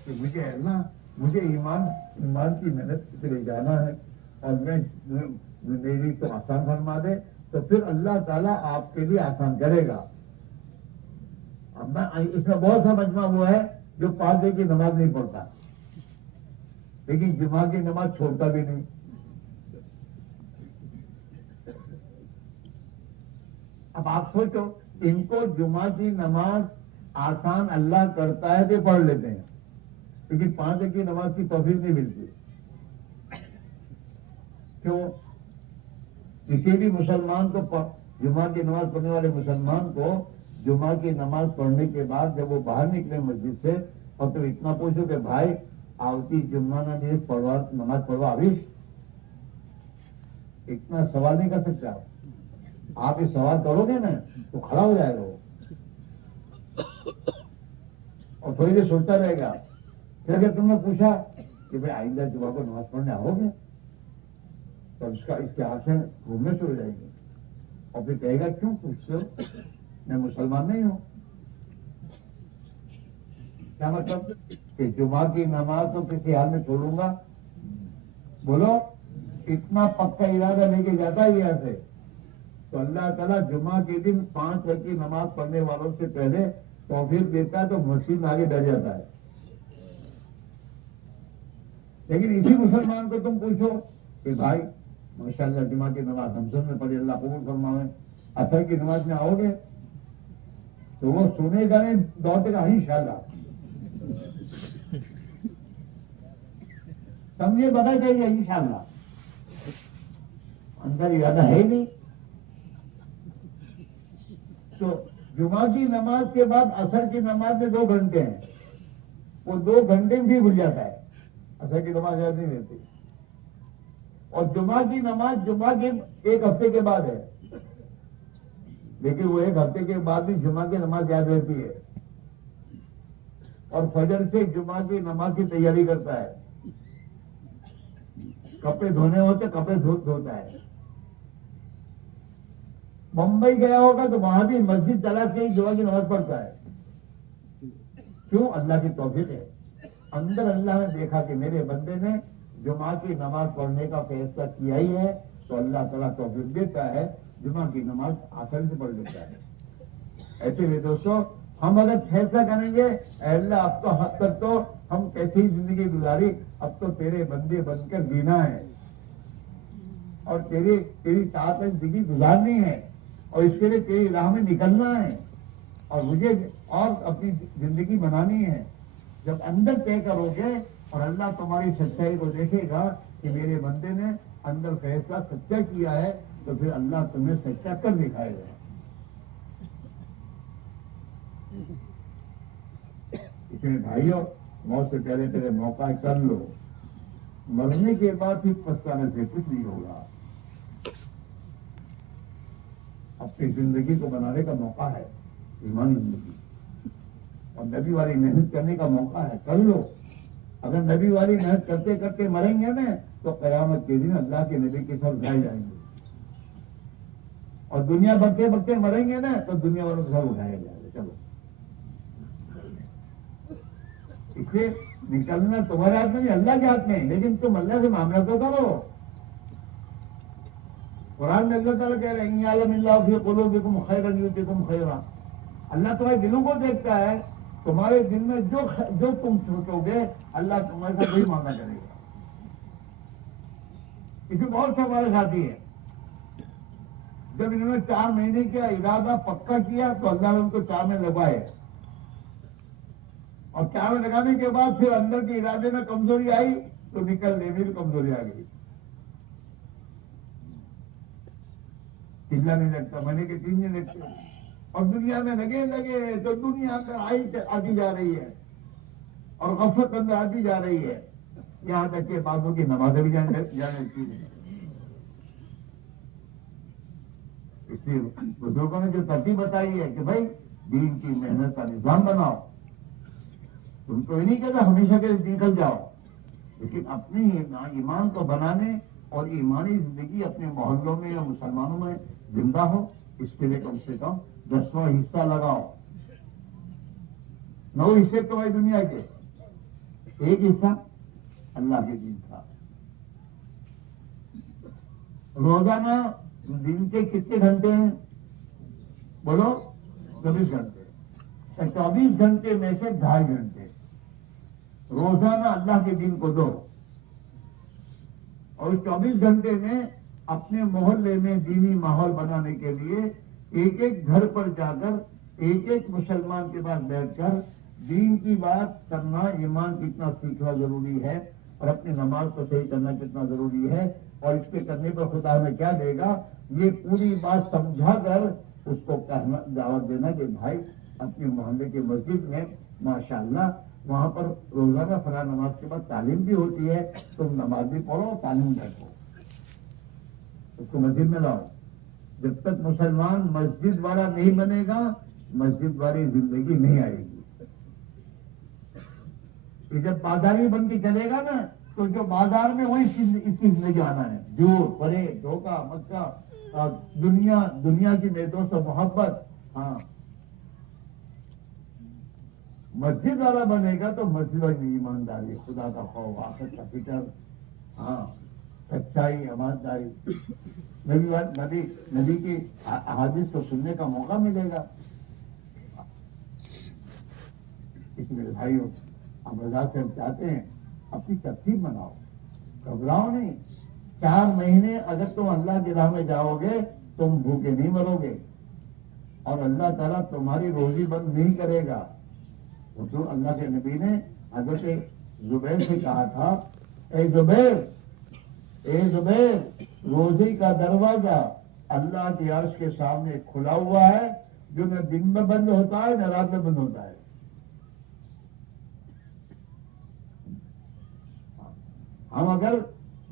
کہ مجھے اللہ مجھے ایمان کی محنت کے لیے جانا ہے اور میں میری تو آسان فرما دے, تو پھر اللہ تعالیٰ آپ کے لیے آسان کرے گا. اب میں اس میں بہت سا مجمع وہ ہے جو 5 وقت کی نماز نہیں پڑھتا لیکن جمعہ کی نماز چھوڑتا بھی نہیں. اب آپ سوچو, ان کو جمعہ کی نماز آسان اللہ کرتا ہے کہ پڑھ لیتے ہیں, لیکن 5 وقت کی نماز کی توفیق نہیں ملتی. کیوں؟ کسی بھی مسلمان کو جمعہ کی نماز پڑھنے والے مسلمان کو جمعہ کی نماز پڑھنے کے بعد جب وہ باہر نکلے مسجد سے اور تو اتنا پوچھو کہ بھائی آوتی جمعہ نماز پڑھوا ابھی, اتنا سوال نہیں کر سکتے آپ یہ سوال کرو گے نا تو کھڑا ہو جائے گا وہ اور تھوڑی دیر سوچتا رہے گا. پھر اگر تم نے پوچھا کہ بھائی آئندہ جمعہ کو نماز پڑھنے آؤ گے تو اس کے ہاتھ سے گھومنے شروع ہو جائیں گے اور پھر کہے گا کیوں پوچھتے ہو, میں مسلمان نہیں ہوں. کیا مطلب کہ جمعہ کی نماز تو کسی حال میں چھوڑوں گا؟ بولو, اتنا پکا ارادہ لے کے جاتا ہے یہاں سے تو اللہ تعالیٰ جمعہ کے دن 5 وقت کی نماز پڑھنے والوں سے پہلے توفیق دیتا ہے تو مسجد میں آگے ڈر جاتا ہے. لیکن اسی مسلمان کو تم پوچھو کہ بھائی ماشاءاللہ جمعہ کی نماز ہم سب میں پڑھی, اللہ قبول فرمائے, عصر کی نماز میں آؤ گے تو وہ سنے گا نہیں, دوڑے گا انشاءاللہ. سمجھے بتا چاہیے انشاءاللہ, اندر ارادہ ہے نہیں. تو جمعہ کی نماز کے بعد عصر کی نماز میں 2 گھنٹے ہیں, وہ 2 گھنٹے بھی بھول جاتا ہے, عصر کی نماز یاد نہیں رہتی. اور جمعہ کی نماز جمعہ کے 1 ہفتے کے بعد ہے, لیکن وہ 1 ہفتے کے بعد بھی جمعہ کی نماز یاد رہتی ہے اور فجر سے جمعہ کی نماز کی تیاری کرتا ہے. کپڑے دھونے ہوتے کپڑے دھوتا ہے. بمبئی گیا ہوگا تو وہاں بھی مسجد تلاش کے جمعہ کی نماز پڑھتا ہے. کیوں؟ اللہ کی توفیق ہے. اندر اللہ نے دیکھا کہ میرے بندے نے جمعہ کی نماز پڑھنے کا فیصلہ کیا ہی ہے تو اللہ تعالیٰ توفیق دیتا ہے, جمعہ کی نماز آسانی سے پڑھ لیتا ہے. ایسے میں دوستو, ہم اگر فیصلہ کریں گے اے اللہ اب تو حد تک تو ہم کیسی زندگی گزاری, اب تو تیرے بندے بن کر جینا ہے اور تیری طاعت زندگی گزارنی ہے اور اس کے لیے تیری راہ میں نکلنا ہے اور مجھے اور اپنی زندگی بنانی ہے. جب اندر طے کرو گے اور اللہ تمہاری سچائی کو دیکھے گا کہ میرے بندے نے اندر فیصلہ سچا کیا ہے تو پھر اللہ تمہیں سچا کر دکھائے گا. اس لیے بھائیوں, موت سے پہلے موقع کر لو, مرنے کے بعد پھر پچھتانے سے کچھ نہیں ہوگا. اپنی زندگی کو بنانے کا موقع ہے, ایمانی زندگی, اور نبی والی محنت کرنے کا موقع ہے, کر لو. اگر نبی والی محنت کرتے کرتے مریں گے نا تو قیامت کے دن اللہ کے نبی کے ساتھ اٹھائے جائیں گے, اور دنیا بڑھتے بڑھتے مریں گے نا تو دنیا والوں کے ساتھ اٹھایا جائے گا. چلو, اس سے نکلنا تمہارے ہاتھ میں نہیں, اللہ کے ہاتھ میں, لیکن تم اللہ سے معاملہ تو کرو. قرآن میں اللہ تعالیٰ کہہ رہے ہیں یعلم اللہ فی قلوبکم خیرا یؤتکم خیرا, اللہ تمہارے دلوں کو دیکھتا ہے, تمہارے دل میں جو تم سوچو گے اللہ تمہارے ساتھ وہی معاملہ کرے گا. اسی بہت سے ہمارے ساتھی ہیں, جب انہوں نے 4 مہینے کا ارادہ پکا کیا تو اللہ نے ان کو 4 مہینے لگائے, اور چار لگانے کے بعد پھر اندر کے ارادے میں کمزوری آئی تو نکلنے میں بھی کمزوری آ گئی. چلا نہیں لگتا مہینے کے 3 دن لگتے اور دنیا میں لگے تو دنیا میں آتی جا رہی ہے اور غفلت اندر آتی جا رہی ہے. یہاں تک کہ بعضوں کی نمازیں بھی جانے لگتی ہیں. اس لیے بزرگوں نے جو ترتیب بتائی ہے کہ بھائی دین کی محنت کا نظام بناؤ. تم تو یہ نہیں کہتا ہمیشہ کے لیے نکل جاؤ، لیکن اپنی ایمان کو بنانے اور ایمانی زندگی اپنے محلوں میں یا مسلمانوں میں زندہ ہو، اس کے لیے کم سے کم 10واں حصہ لگاؤ. 9 حصے تمہاری دنیا کے، 1 حصہ اللہ کے دین کا. روزانہ دن کے کتنے گھنٹے ہیں بولو؟ 24 گھنٹے. 24 گھنٹے میں سے 2.5 گھنٹے روزانہ اللہ کے دین کو دو. اور اس 24 گھنٹے میں اپنے محلے میں دینی ماحول بنانے کے لیے ایک گھر پر جا کر ایک مسلمان کے پاس بیٹھ کر دین کی بات کرنا، ایمان کتنا سیکھنا ضروری ہے اور اپنی نماز کو صحیح کرنا کتنا ضروری ہے اور اس کے کرنے پر خدا ہمیں کیا دے گا، یہ پوری بات سمجھا کر اس کو کہنا، دعوت دینا کہ بھائی اپنے محلے کی مسجد میں ماشاءاللہ وہاں پر روزانہ فلاں نماز کے بعد تعلیم بھی ہوتی ہے، تم نماز بھی پڑھو، تعلیم بیٹھو، اس کو مسجد میں لاؤ. جب تک مسلمان مسجد والا نہیں بنے گا مسجد والی زندگی نہیں آئے گی. یہ جب بازاری بن کے چلے گا نا تو جو بازار میں وہی اس کی زندگی آنا ہے، جھوٹ، فریب، دھوکہ، مکہ، دنیا کی بے دوست و محبت. ہاں مسجد والا بنے گا تو مسجد والی ایمانداری، خدا کا خوف، آخرت کا فکر، ہاں سچائی، ایمانداری، نبی کی احادیث کو سننے کا موقع ملے گا. اس میرے بھائیوں ہم رضا سے ہم چاہتے ہیں اپنی ترتیب بناؤ، گھبراؤ نہیں. 4 مہینے اگر تم اللہ کی راہ میں جاؤ گے تم بھوکے نہیں مرو گے اور اللہ تعالیٰ تمہاری روزی بند نہیں کرے گا. تو اللہ کے نبی نے حضرت زبیر سے کہا تھا، اے زبیر، روزی کا دروازہ اللہ کے عرش کے سامنے کھلا ہوا ہے، جو نہ دن میں بند ہوتا ہے نہ رات میں بند ہوتا ہے. ہم اگر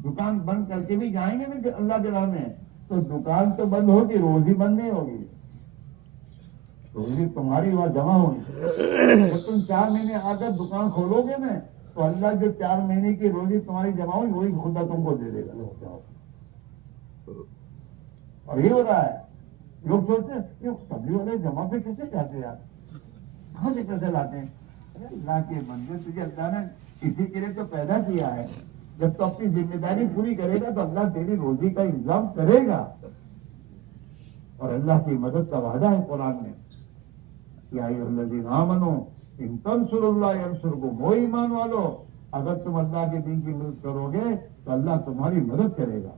دکان بند کر کے بھی جائیں گے نا اللہ کے راہ میں تو دکان تو بند ہوگی، روزی بند نہیں ہوگی. روزی تمہاری وہاں جمع ہوگی. جب تم 4 مہینے آ کر دکان کھولو گے نا تو اللہ جو 4 مہینے کی روزی تمہاری جمع ہوگی وہی خدا تم کو دے دے گا. اور یہ ہو رہا ہے. لوگ سوچتے ہیں یہ سبزی والے جمع پہ کیسے جاتے ہیں یار، کہاں سے پیسے لاتے ہیں؟ اللہ کے بندے، تجھے اللہ نے اسی کے لیے تو پیدا کیا ہے. جب تو اپنی ذمہ داری پوری کرے گا تو اللہ تیری روزی کا انتظام کرے گا. اور اللہ کی مدد کا وعدہ ہے قرآن میں، یا ایھا الذین آمنوا ان تنصروا اللہ ینصرکم. وہ ایمان والو اگر تم اللہ کے دین کی مدد کرو گے تو اللہ تمہاری مدد کرے گا.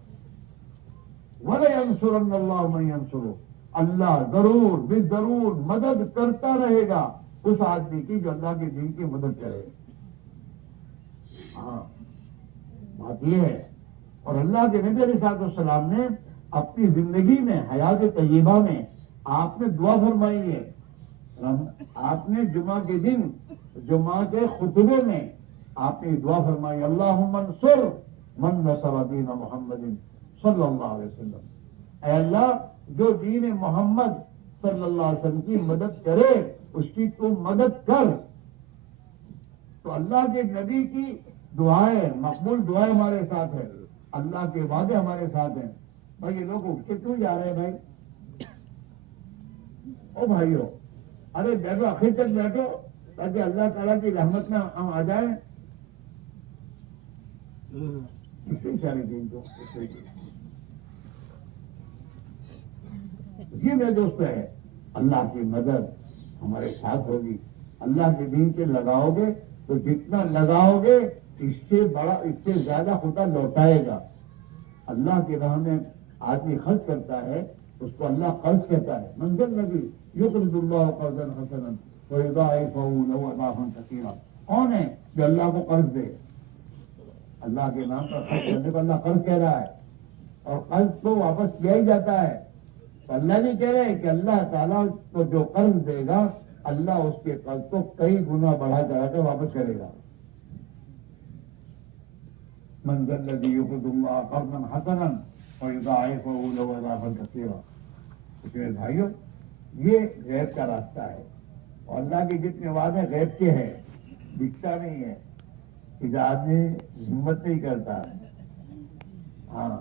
وَلَيَنصُرَنَّ اللَّهُ مَن يَنصُرُهُ. اللہ ضرور بالضرور مدد کرتا رہے گا اس آدمی کی جو اللہ کے دین کی مدد کرے. ہاں بات یہ ہے. اور اللہ کے نبی علیہ السلام نے اپنی زندگی میں حیات طیبہ میں آپ نے دعا فرمائی ہے. آپ نے جمعہ کے دن جمعہ کے خطبے میں آپ نے دعا فرمائی، اللہم انصر من نصر دین محمد صلی اللہ علیہ وسلم. اے اللہ جو دین محمد صلی اللہ علیہ وسلم کی مدد کرے اس کی تو مدد کر. تو اللہ کے نبی کی دعائیں، مقبول دعائیں ہمارے ساتھ ہیں، اللہ کے وعدے ہمارے ساتھ ہیں. بھائی یہ لوگ اٹھ کے کیوں جا رہے ہیں بھائی؟ او بھائیو، ارے بیٹھو، آخر تک بیٹھو تاکہ اللہ تعالیٰ کی رحمت میں ہم آ جائیں. اس لیے سارے دین کو یہ میرے دوست ہے، اللہ کی مدد ہمارے ساتھ ہوگی. اللہ کے دین سے لگاؤ گے تو جتنا لگاؤ گے اس سے بڑا، اس سے زیادہ خدا لوٹائے گا. اللہ کی راہ میں آدمی خرچ کرتا ہے اس کو اللہ قرض کہتا ہے. منزل نبی یقرض اللہ قرضا حسنا وَيُضَاعِفَهُ لَهُ أَضْعَافًا كَثِيرًا. کون ہے جو اللہ کو قرض دے؟ اللہ کے نام پر خرچ کرنے کو اللہ قرض کہہ رہا ہے، اور قرض تو واپس کیا ہی جاتا ہے. تو اللہ نہیں کہہ رہے کہ اللہ تعالیٰ کو جو قرض دے گا اللہ اس کے قرض کو کئی گنا بڑھا چڑھا کر واپس کرے گا. مَنْ ذَا الَّذِي يُقْرِضُ اللَّهَ قَرْضًا حَسَنًا وَيُضَاعِفُهُ لَهُ أَضْعَافًا كَثِيرًا. اس لیے بھائیو، یہ غیب کا راستہ ہے، اور اللہ کے جتنے وعدے غیب کے ہیں، دکھتا نہیں ہے کہ جو آدمی ہمت نہیں کرتا. ہاں،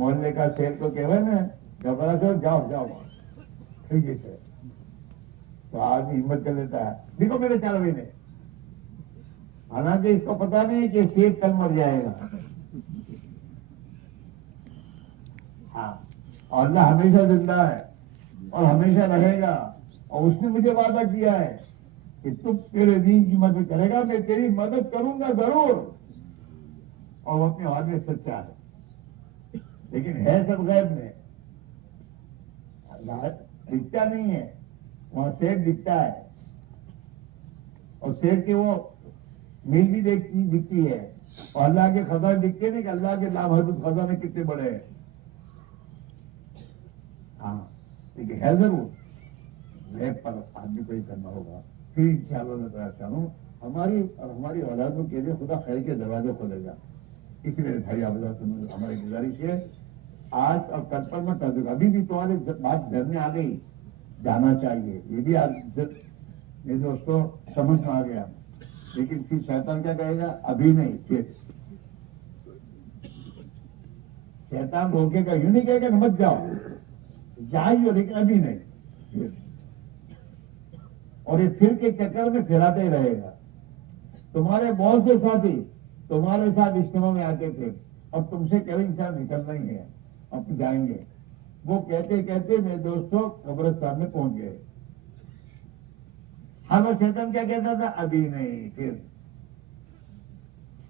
محلے کا شیر کو کہو نا گھبرا کر جاؤ جاؤ ٹھیک ہے سر، تو آدمی ہمت کر لیتا ہے، دیکھو میرے 4 مہینے. حالانکہ اس کو پتا نہیں کہ شیر کل مر جائے گا. ہاں، اور اللہ ہمیشہ زندہ ہے اور ہمیشہ رہے گا، اور اس نے مجھے وعدہ کیا ہے کہ تم تیرے دین کی مدد کرے گا، میں تیری مدد کروں گا ضرور. اور وہ اپنے حال میں سچا ہے، لیکن ہے سب غیب میں. اللہ دکھتا نہیں ہے، وہاں شیر دکھتا ہے، اور شیر کے وہ میل بھی دکھتی ہے، اور اللہ کے خزانے دکھتے نہیں کہ اللہ کے لامحدود خزانے کتنے بڑے ہیں. ہاں، لیکن ہے ضرور غیب پر آدمی کو ہی کرنا ہوگا. پھر انشاءاللہ میں بتا چاہوں ہماری اور ہماری اولادوں کے لیے خدا خیر کے دروازے کھولے گا. اس لیے بھائی آپ ہماری گزارش ہے، آج اور کل پر میں کر دوں گا. ابھی بھی تمہاری بات گھر میں آ گئی، جانا چاہیے، یہ بھی میرے دوستوں سمجھ میں آ گیا. لیکن پھر شیطان کیا کہے گا؟ ابھی نہیں. پھر شیطان روکے گا، یوں نہیں کہے گا مت جاؤ، جائیے لیکن ابھی نہیں. اور یہ پھر کے چکر میں پھیلاتے ہی رہے گا. تمہارے بہت سے ساتھی تمہارے ساتھ اجتماع میں آتے تھے، اور تم سے کبھی انسان نکلنا ہی ہے، اب جائیں گے. وہ کہتے کہتے میرے دوستوں قبرستان میں پہنچ گئے. ہم شیطان کیا کہتا تھا؟ ابھی نہیں. پھر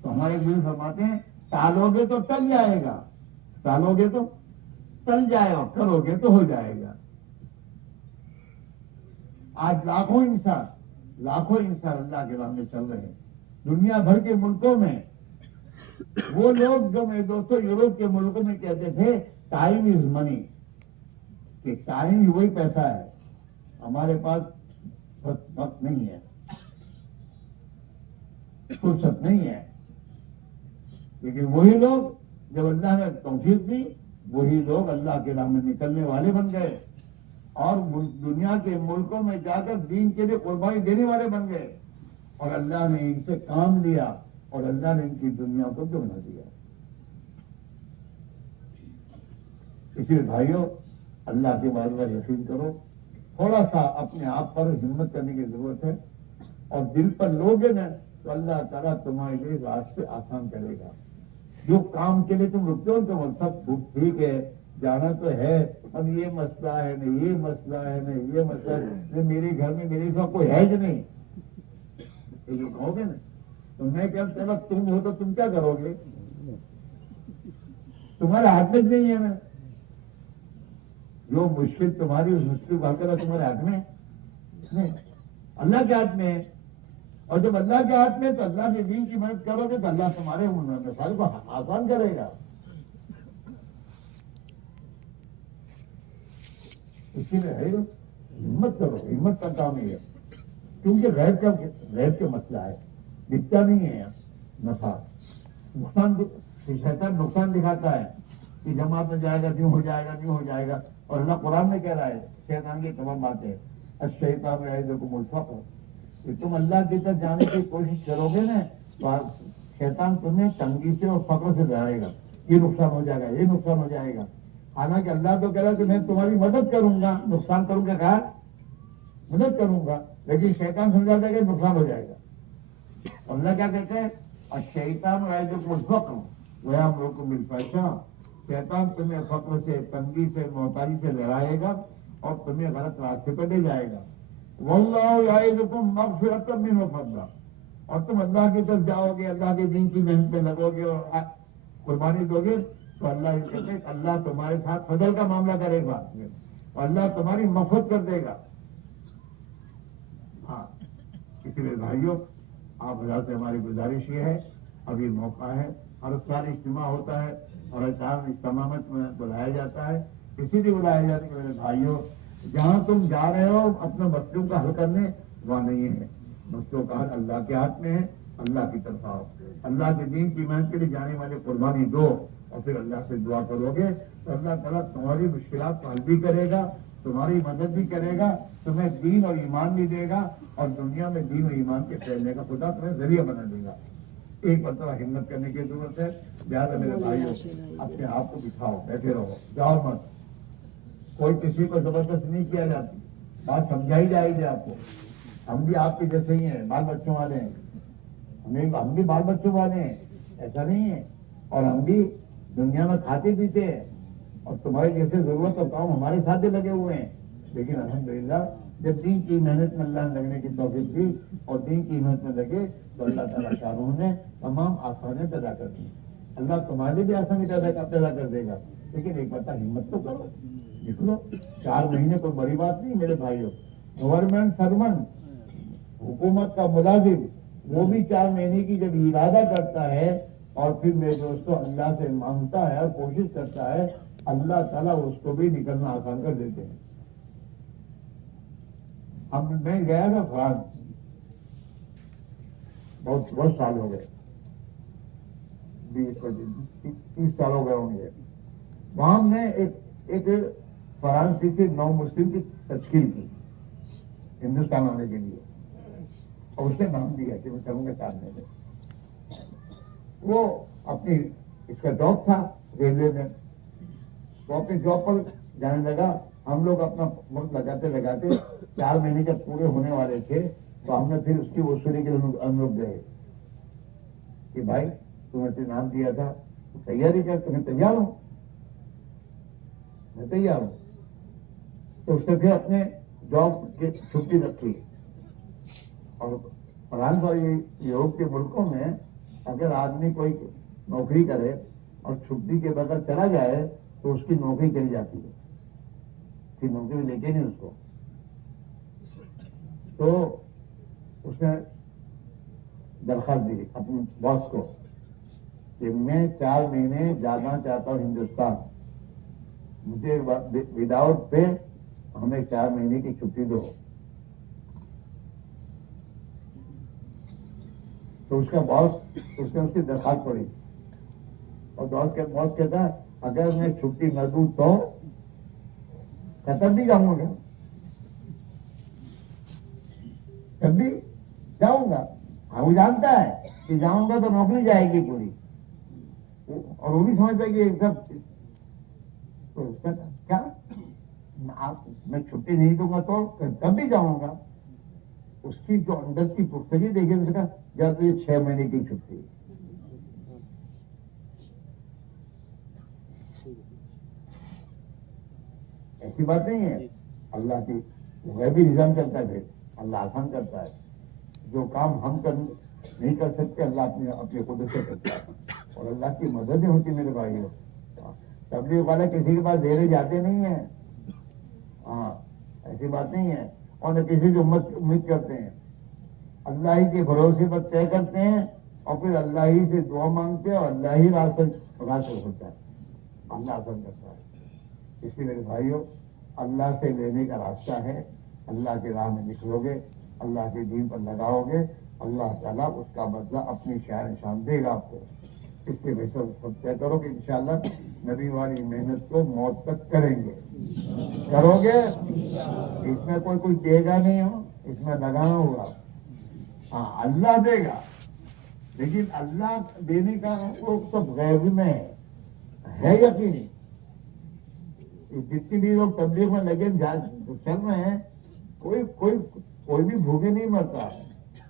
تو ہمارے گرو فرماتے ہیں ٹالو گے تو ٹل جائے گا، ٹالو گے تو ٹل جائے گا، کرو گے تو ہو جائے گا. آج لاکھوں انسان اللہ کے راہ میں چل رہے ہیں. دنیا بھر کے ملکوں میں وہ لوگ جو میرے دوستوں یورپ کے ملکوں میں کہتے تھے ٹائم از منی، کہ ٹائم وہی پیسہ ہے، ہمارے پاس وقت نہیں ہے، فرصت نہیں ہے. لیکن وہی لوگ جب اللہ نے توفیق دی، وہی لوگ اللہ کے راہ میں نکلنے والے بن گئے، اور دنیا کے ملکوں میں جا کر دین کے لیے قربانی دینے والے بن گئے. اور اللہ نے ان سے کام لیا، اور اللہ نے ان کی دنیا کو بنا دیا. اس لیے بھائیوں، اللہ کے بارے میں یقین کرو. تھوڑا سا اپنے آپ پر ہمت کرنے کی ضرورت ہے، اور دل پر لوگے نا تو اللہ تعالیٰ تمہارے لیے راستے آسان کرے گا. جو کام کے لیے تم رکتے ہو تو سب ٹھیک ہے، جانا تو ہے، اب یہ مسئلہ ہے نہیں، یہ مسئلہ ہے نہیں، یہ مسئلہ ہے، میرے گھر میں میرے ساتھ کوئی ہے کہ نہیں، یہ کہو گے نا. تو میں کہتا تم ہو تو تم کیا کرو گے؟ تمہارے ہاتھ میں نہیں ہے نا. جو مشکل تمہاری اس مشکل کو حل کرنا تمہارے ہاتھ میں نہیں، اللہ کے ہاتھ میں ہے. اور جب اللہ کے ہاتھ میں تو اللہ کے دین کی مدد کرو گے تو اللہ تمہارے مسائل کو آسان کرے گا. اسی لیے ہے ہمت کرو، ہمت کا کام ہی ہے. کیونکہ غیب کا مسئلہ ہے، دکھتا نہیں ہے. نفع نقصان، شیطان نقصان دکھاتا ہے کہ جماعت میں جائے گا یوں ہو جائے گا، یوں ہو جائے گا. اور اللہ قرآن میں کہہ رہا ہے شیطان کی تمام باتیں الشیطان یعدکم الفقر، کہ تم اللہ کی طرف جانے کی کوشش کرو گے نا تو شیطان تمہیں تنگی سے اور فقر سے ڈرائے گا، یہ نقصان ہو جائے گا، یہ نقصان ہو جائے گا. حالانکہ اللہ تو کہہ رہا ہے کہ میں تمہاری مدد کروں گا، نقصان کروں گا، کہا مدد کروں گا. لیکن شیطان سمجھاتا ہے کہ نقصان ہو جائے گا. اللہ کیا کہتے ہیں؟ الشیطان یعدکم الفقر ویأمرکم بالفحشاء، شیطان تمہیں فقر سے، تنگی سے، محتاجی سے لڑائے گا اور تمہیں غلط راستے پہ لے جائے گا. واللہ یعدکم مغفرۃ منہ وفضلا، اور تم اللہ کی طرف جاؤ گے، اللہ کے دین کی محنت میں لگو گے اور قربانی دو گے تو اللہ یہ کہتے ہیں کہ اللہ تمہارے ساتھ فضل کا معاملہ کرے گا اور اللہ تمہاری مغفرت کر دے گا. ہاں، اس لیے بھائیوں آپ حضرات سے ہماری گزارش یہ ہے، ابھی موقع ہے، ہر سال اجتماع ہوتا ہے اور اجتماع میں بلایا جاتا ہے، اسی لیے بلایا جاتا ہے کہ میرے بھائیوں جہاں تم جا رہے ہو اپنے مسئلوں کا حل کرنے وہاں نہیں ہے، مسئلوں کا حل اللہ کے ہاتھ میں ہے، اللہ کی طرف آؤ، اللہ کے دین کی محنت کے لیے جانے والے قربانی دو اور پھر اللہ سے دعا کرو گے تو اللہ تعالیٰ تمہاری مشکلات کو حل بھی کرے گا، تمہاری مدد بھی کرے گا، تمہیں دین اور ایمان بھی دے گا اور دنیا میں دین اور ایمان کے پھیلنے کا خدا تمہیں ذریعہ بنا دے گا۔ ایک مرتبہ ہمت کرنے کی ضرورت ہے، لہٰذا میرے بھائیوں اپنے آپ کو بٹھاؤ، بیٹھے رہو، جاؤ مت، کوئی کسی کو زبردست نہیں کیا جاتی، بات سمجھائی جائے گی آپ کو، ہم بھی آپ کے جیسے ہی ہیں، بال بچوں والے ہیں، ہم بھی بال بچوں والے ہیں، ایسا نہیں ہے، اور ہم بھی دنیا میں کھاتے پیتے ہیں اور تمہارے جیسے ضرورت اور کام ہمارے ساتھ بھی لگے ہوئے ہیں، لیکن الحمدللہ جب دین کی محنت میں اللہ نے لگنے کی توفیق دی اور دین کی محنت میں لگے تو اللہ تعالیٰ شاہروں نے تمام آسانیاں پیدا کر دی، اللہ تمہارے بھی آسانی پیدا کر دے گا، لیکن ایک بات ہمت تو کرو، نکلو، 4 مہینے کوئی بڑی بات نہیں میرے بھائیوں، گورنمنٹ سرونٹ، حکومت کا ملازم وہ بھی 4 مہینے کی جب ارادہ کرتا ہے اور پھر میرے دوستوں اللہ سے مانگتا ہے اور کوشش کرتا ہے، اللہ تعالیٰ اس کو بھی نکلنا آسان کر دیتے ہیں۔ میں گیا تھا فرانس، بہت سال ہو گئے، 20-30 سال ہو گئے ہوں گے، وہاں ہم نے ایک فرانسیسی نو مسلم کی تشکیل کی ہندوستان آنے کے لیے، اور اس نے نام دیا کہ میں کروں گا 4 مہینے، وہ اپنی اس کا جاب تھا ریلوے میں، وہ اپنی جاب پر جانے لگا، ہم لوگ اپنا وقت لگاتے 4 مہینے جب پورے ہونے والے تھے تو ہم نے پھر اس کی وصولی کے لیے ہم لوگ گئے کہ بھائی تمہیں نام دیا تھا تیاری کر، تمہیں تیار ہوں، میں تیار ہوں، تو اس نے پھر اپنے جاب کی چھٹی رکھی، اور فرانس اور یورپ کے ملکوں میں اگر آدمی کوئی نوکری کرے اور چھٹی کے بغیر چلا جائے تو اس کی نوکری چلی جاتی ہے، پھر نوکری لے کے نہیں اس کو، تو اس نے درخواست دی اپنے باس کو کہ میں 4 مہینے جانا چاہتا ہوں ہندوستان، مجھے وداؤٹ پے ہمیں 4 مہینے کی چھٹی دو، تو اس کا باس اس نے اس کی درخواست پڑھی اور باس کہتا اگر میں چھٹی نہ دوں تو تب بھی جاؤں گا، تب بھی جاؤں گا، ہاں وہ جانتا ہے کہ جاؤں گا تو نوکری جائے گی پوری، اور وہ بھی سمجھتا ہے کہ سب تو کیا میں چھٹی نہیں دوں گا تو تب بھی جاؤں گا، اس کی جو اندر کی پختگی دیکھیے، اس کا جب یہ 6 مہینے کی چھٹی، ایسی بات نہیں ہے، اللہ کی غیبی نظام چلتا ہے، پھر اللہ آسان کرتا ہے، جو کام ہم نہیں کر سکتے اللہ اپنے قدرت سے کرتا ہے، اور اللہ کی مددیں ہوتی میرے بھائیوں، تبلیغ والے کسی کے پاس دینے جاتے نہیں ہیں، ہاں ایسی بات نہیں ہے، اور نہ کسی سے امید کرتے ہیں، اللہ ہی کے بھروسے پر طے کرتے ہیں اور پھر اللہ ہی سے دعا مانگتے ہیں اور اللہ ہی راستہ ہوتا ہے، اللہ آسان کرتا ہے، اس لیے میرے بھائیوں اللہ سے لینے کا راستہ ہے، اللہ کے راہ میں نکلو گے، اللہ کے دین پر لگاؤ گے، اللہ تعالیٰ اس کا بدلہ اپنی شان دے گا آپ کو، اس لیے بہتر سب طے کرو کہ انشاءاللہ نبی والی محنت کو موت تک کریں گے، کرو گے، اس میں کوئی دے گا نہیں ہو، اس میں لگانا ہوگا، ہاں اللہ دے گا، لیکن اللہ دینے کا وہ سب غیب میں ہے یقینی، جتنی بھی لوگ تبلیغ میں لگے چل رہے ہیں، کوئی بھی بھوکے نہیں مرتا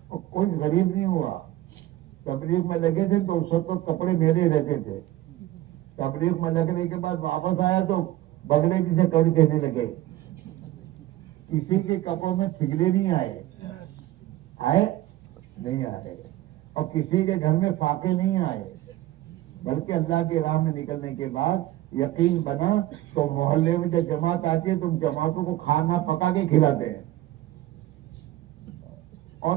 اور کوئی غریب نہیں ہوا، تبلیغ میں لگے تھے تو اس وقت کپڑے میرے رہتے تھے، تبلیغ میں لگنے کے بعد واپس آیا تو بگلے جسے کڑ کہنے لگے، کسی کے کپڑوں میں ٹھگلے نہیں آئے نہیں آئے، اور کسی کے گھر میں فاقے نہیں آئے، بلکہ اللہ کی راہ میں نکلنے کے بعد یقین بنا تو محلے میں جب جماعت آتی ہے تم جماعتوں کو کھانا پکا کے کھلاتے ہیں، اور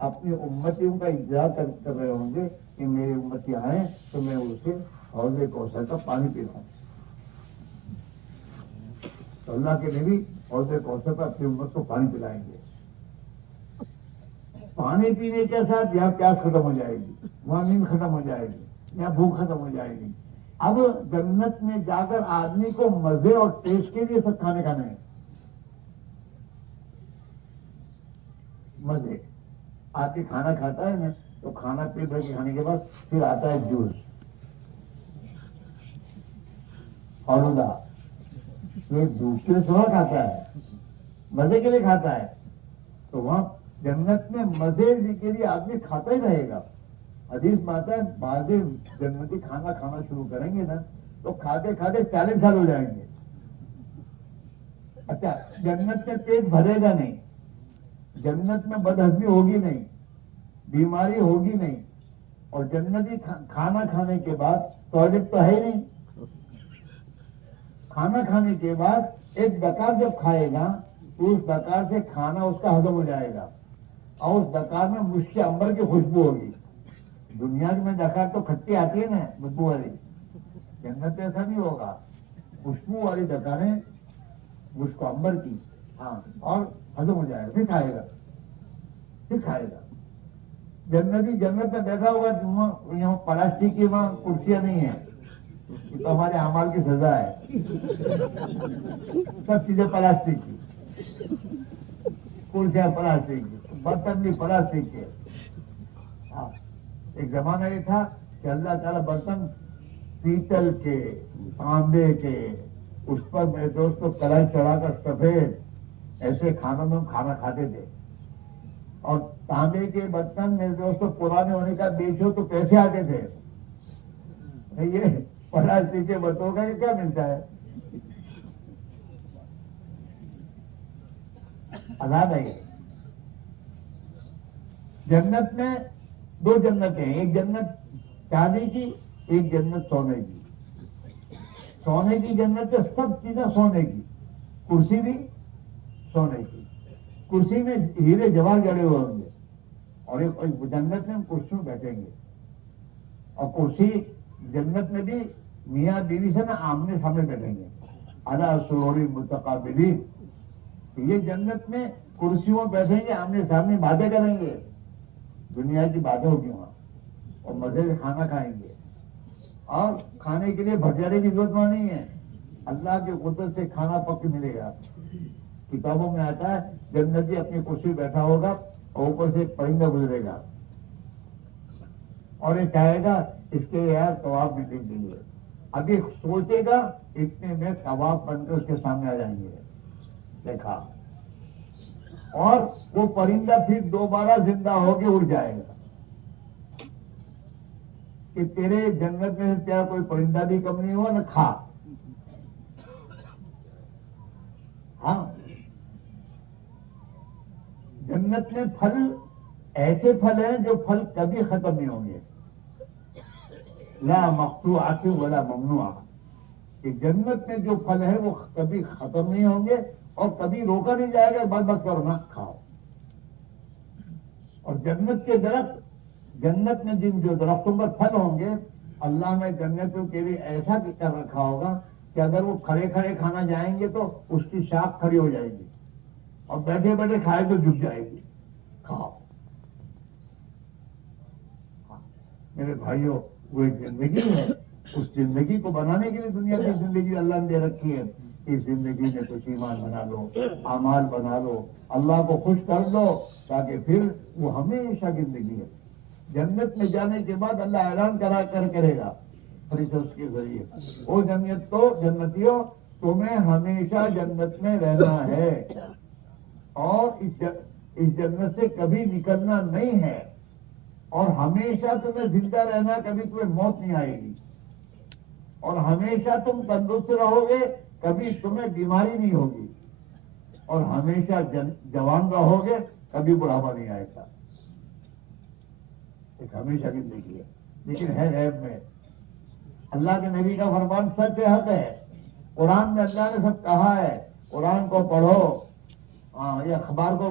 اپنی امتیوں کا انتظار کر رہے ہوں گے کہ میری امتی آئیں تو میں اسے حوض کوثر کا پانی پلاؤں. تو اللہ کے نبی حوض کوثر پر اپنی امت کو پانی پلائیں گے. پانی پینے کے ساتھ یہاں پیاس ختم ہو جائے گی, وہاں نیند ختم ہو جائے گی, یہاں بھوک ختم ہو جائے گی. اب جنت میں جا کر آدمی کو مزے اور ٹیسٹ کے لیے سب کھانے ہیں. مزے آتی کھانا کھاتا ہے نا, تو کھانا پیٹ بھر کے کھانے کے بعد پھر آتا ہے جوس, فالودہ. یہ دودھ کے تھوڑا کھاتا ہے, مزے کے لیے کھاتا ہے. تو وہاں جنت میں مزے کے لیے آدمی کھاتا ہی رہے گا. حدیث میں آتا ہے بعض جنتی کھانا کھانا شروع کریں گے نا تو کھاتے کھاتے 40 سال ہو جائیں گے. اچھا, جنت میں پیٹ بھرے گا نہیں, جنت میں بدہضمی ہوگی نہیں, بیماری ہوگی نہیں, اور جنتی کھانا کھانے کے بعد ٹوائلٹ تو ہے ہی نہیں. کھانا کھانے کے بعد ایک ڈکار جب کھائے گا تو اس ڈکار سے کھانا اس کا ہضم ہو جائے گا, اور اس ڈکار میں مشک عنبر کی خوشبو ہوگی. دنیا میں ڈکار تو کھٹی آتی ہے نا بدبو والی, جنت میں ایسا نہیں ہوگا. خوشبو والی ڈکاریں مشک عنبر کی, ہاں, اور ہضم ہو جائے گا. پھر کھائے گا, پھر کھائے گا. جنتی جنت میں بیٹھا ہوگا, یہاں پلاسٹک کی وہاں کرسیاں نہیں ہیں, یہ تو ہمارے اعمال کی سزا ہے. سب چیزیں پلاسٹک کی, کرسیاں پلاسٹک کی, برتن بھی پلاسٹک کے. ہاں, ایک زمانہ یہ تھا کہ اللہ تعالیٰ برتن پیتل کے, تانبے کے, اس پر میرے دوست کو کڑھائی چڑھا کر سفید ایسے کھانوں میں ہم کھانا کھاتے تھے. اور تانبے کے برتن میرے دوست پرانے ہونے کا بیچو تو پیسے آتے تھے. یہ پلاسٹک کے برتنوں کا یہ کیا ملتا ہے؟ عذاب ہے. جنت میں 2 جنتیں ہیں, ایک جنت چاندی کی, ایک جنت سونے کی. سونے کی جنت ہے, سب چیزیں سونے کی, کرسی بھی سونے کی. کرسی میں ہیرے جواہر جڑے ہوئے ہوں گے, اور ایک جنت میں ہم کرسی میں بیٹھیں گے. اور کرسی جنت میں بھی میاں بیوی سے نا آمنے سامنے بیٹھیں گے, علی سرور متقابلین. یہ جنت میں کرسیوں بیٹھیں گے, آمنے سامنے باتیں کریں گے, دنیا کی باتیں ہوگی وہاں, اور مزے سے کھانا کھائیں گے. اور کھانے کے لیے بھٹیارے کی ضرورت نہیں ہے, اللہ کی قدرت سے کھانا پک ملے گا. کتابوں میں آتا ہے جنتی اپنی کرسی بیٹھا ہوگا اور اوپر سے ایک پرندہ گزرے گا, اور یہ چاہے گا اس کے یار کباب ملنے کے لیے. ابھی سوچے گا اتنے میں کباب بن کر اس کے سامنے آ جائیں گے. دیکھا, اور وہ پرندہ پھر دوبارہ زندہ ہو کے اڑ جائے گا کہ تیرے جنت میں سے تیرا کوئی پرندہ بھی کم نہیں ہوا, نہ کھا. ہاں, جنت میں پھل ایسے پھل ہیں جو پھل کبھی ختم نہیں ہوں گے. لا مقطوعۃ ولا ممنوعہ, کہ جنت میں جو پھل ہے وہ کبھی ختم نہیں ہوں گے اور کبھی روکا نہیں جائے گا, بس کرو نہ کھاؤ. اور جنت کے درخت, جنت میں جن جو درختوں پر پھل ہوں گے, اللہ نے جنتوں کے لیے ایسا کر رکھا ہوگا کہ اگر وہ کھڑے کھڑے کھانا جائیں گے تو اس کی شاخ کھڑی ہو جائے گی, اور بیٹھے بیٹھے کھائے تو جھک جائے گی. کھاؤ. میرے بھائیوں, وہ ایک زندگی ہے, اس زندگی کو بنانے کے لیے دنیا کی زندگی اللہ نے دے رکھی ہے. اس زندگی میں کچھ ایمان بنا لو, اعمال بنا لو, اللہ کو خوش کر لو, تاکہ پھر وہ ہمیشہ کی زندگی ہے. جنت میں جانے کے بعد اللہ اعلان کرے گا فرشتوں کے ذریعے, وہ جنت تو جنتیوں تمہیں ہمیشہ جنت میں رہنا ہے, اور اس جنت سے کبھی نکلنا نہیں ہے, اور ہمیشہ تمہیں زندہ رہنا, کبھی تمہیں موت نہیں آئے گی, اور ہمیشہ تم تندرست رہو گے, کبھی تمہیں بیماری نہیں ہوگی, اور ہمیشہ جوان رہو گے, کبھی بڑھاپا نہیں آئے گا. ایک ہمیشہ کی زندگی ہے, لیکن ہے غیب میں. اللہ کے نبی کا فرمان سچ حق ہے. قرآن میں اللہ نے سب کہا ہے, قرآن کو پڑھو, یہ اخبار کو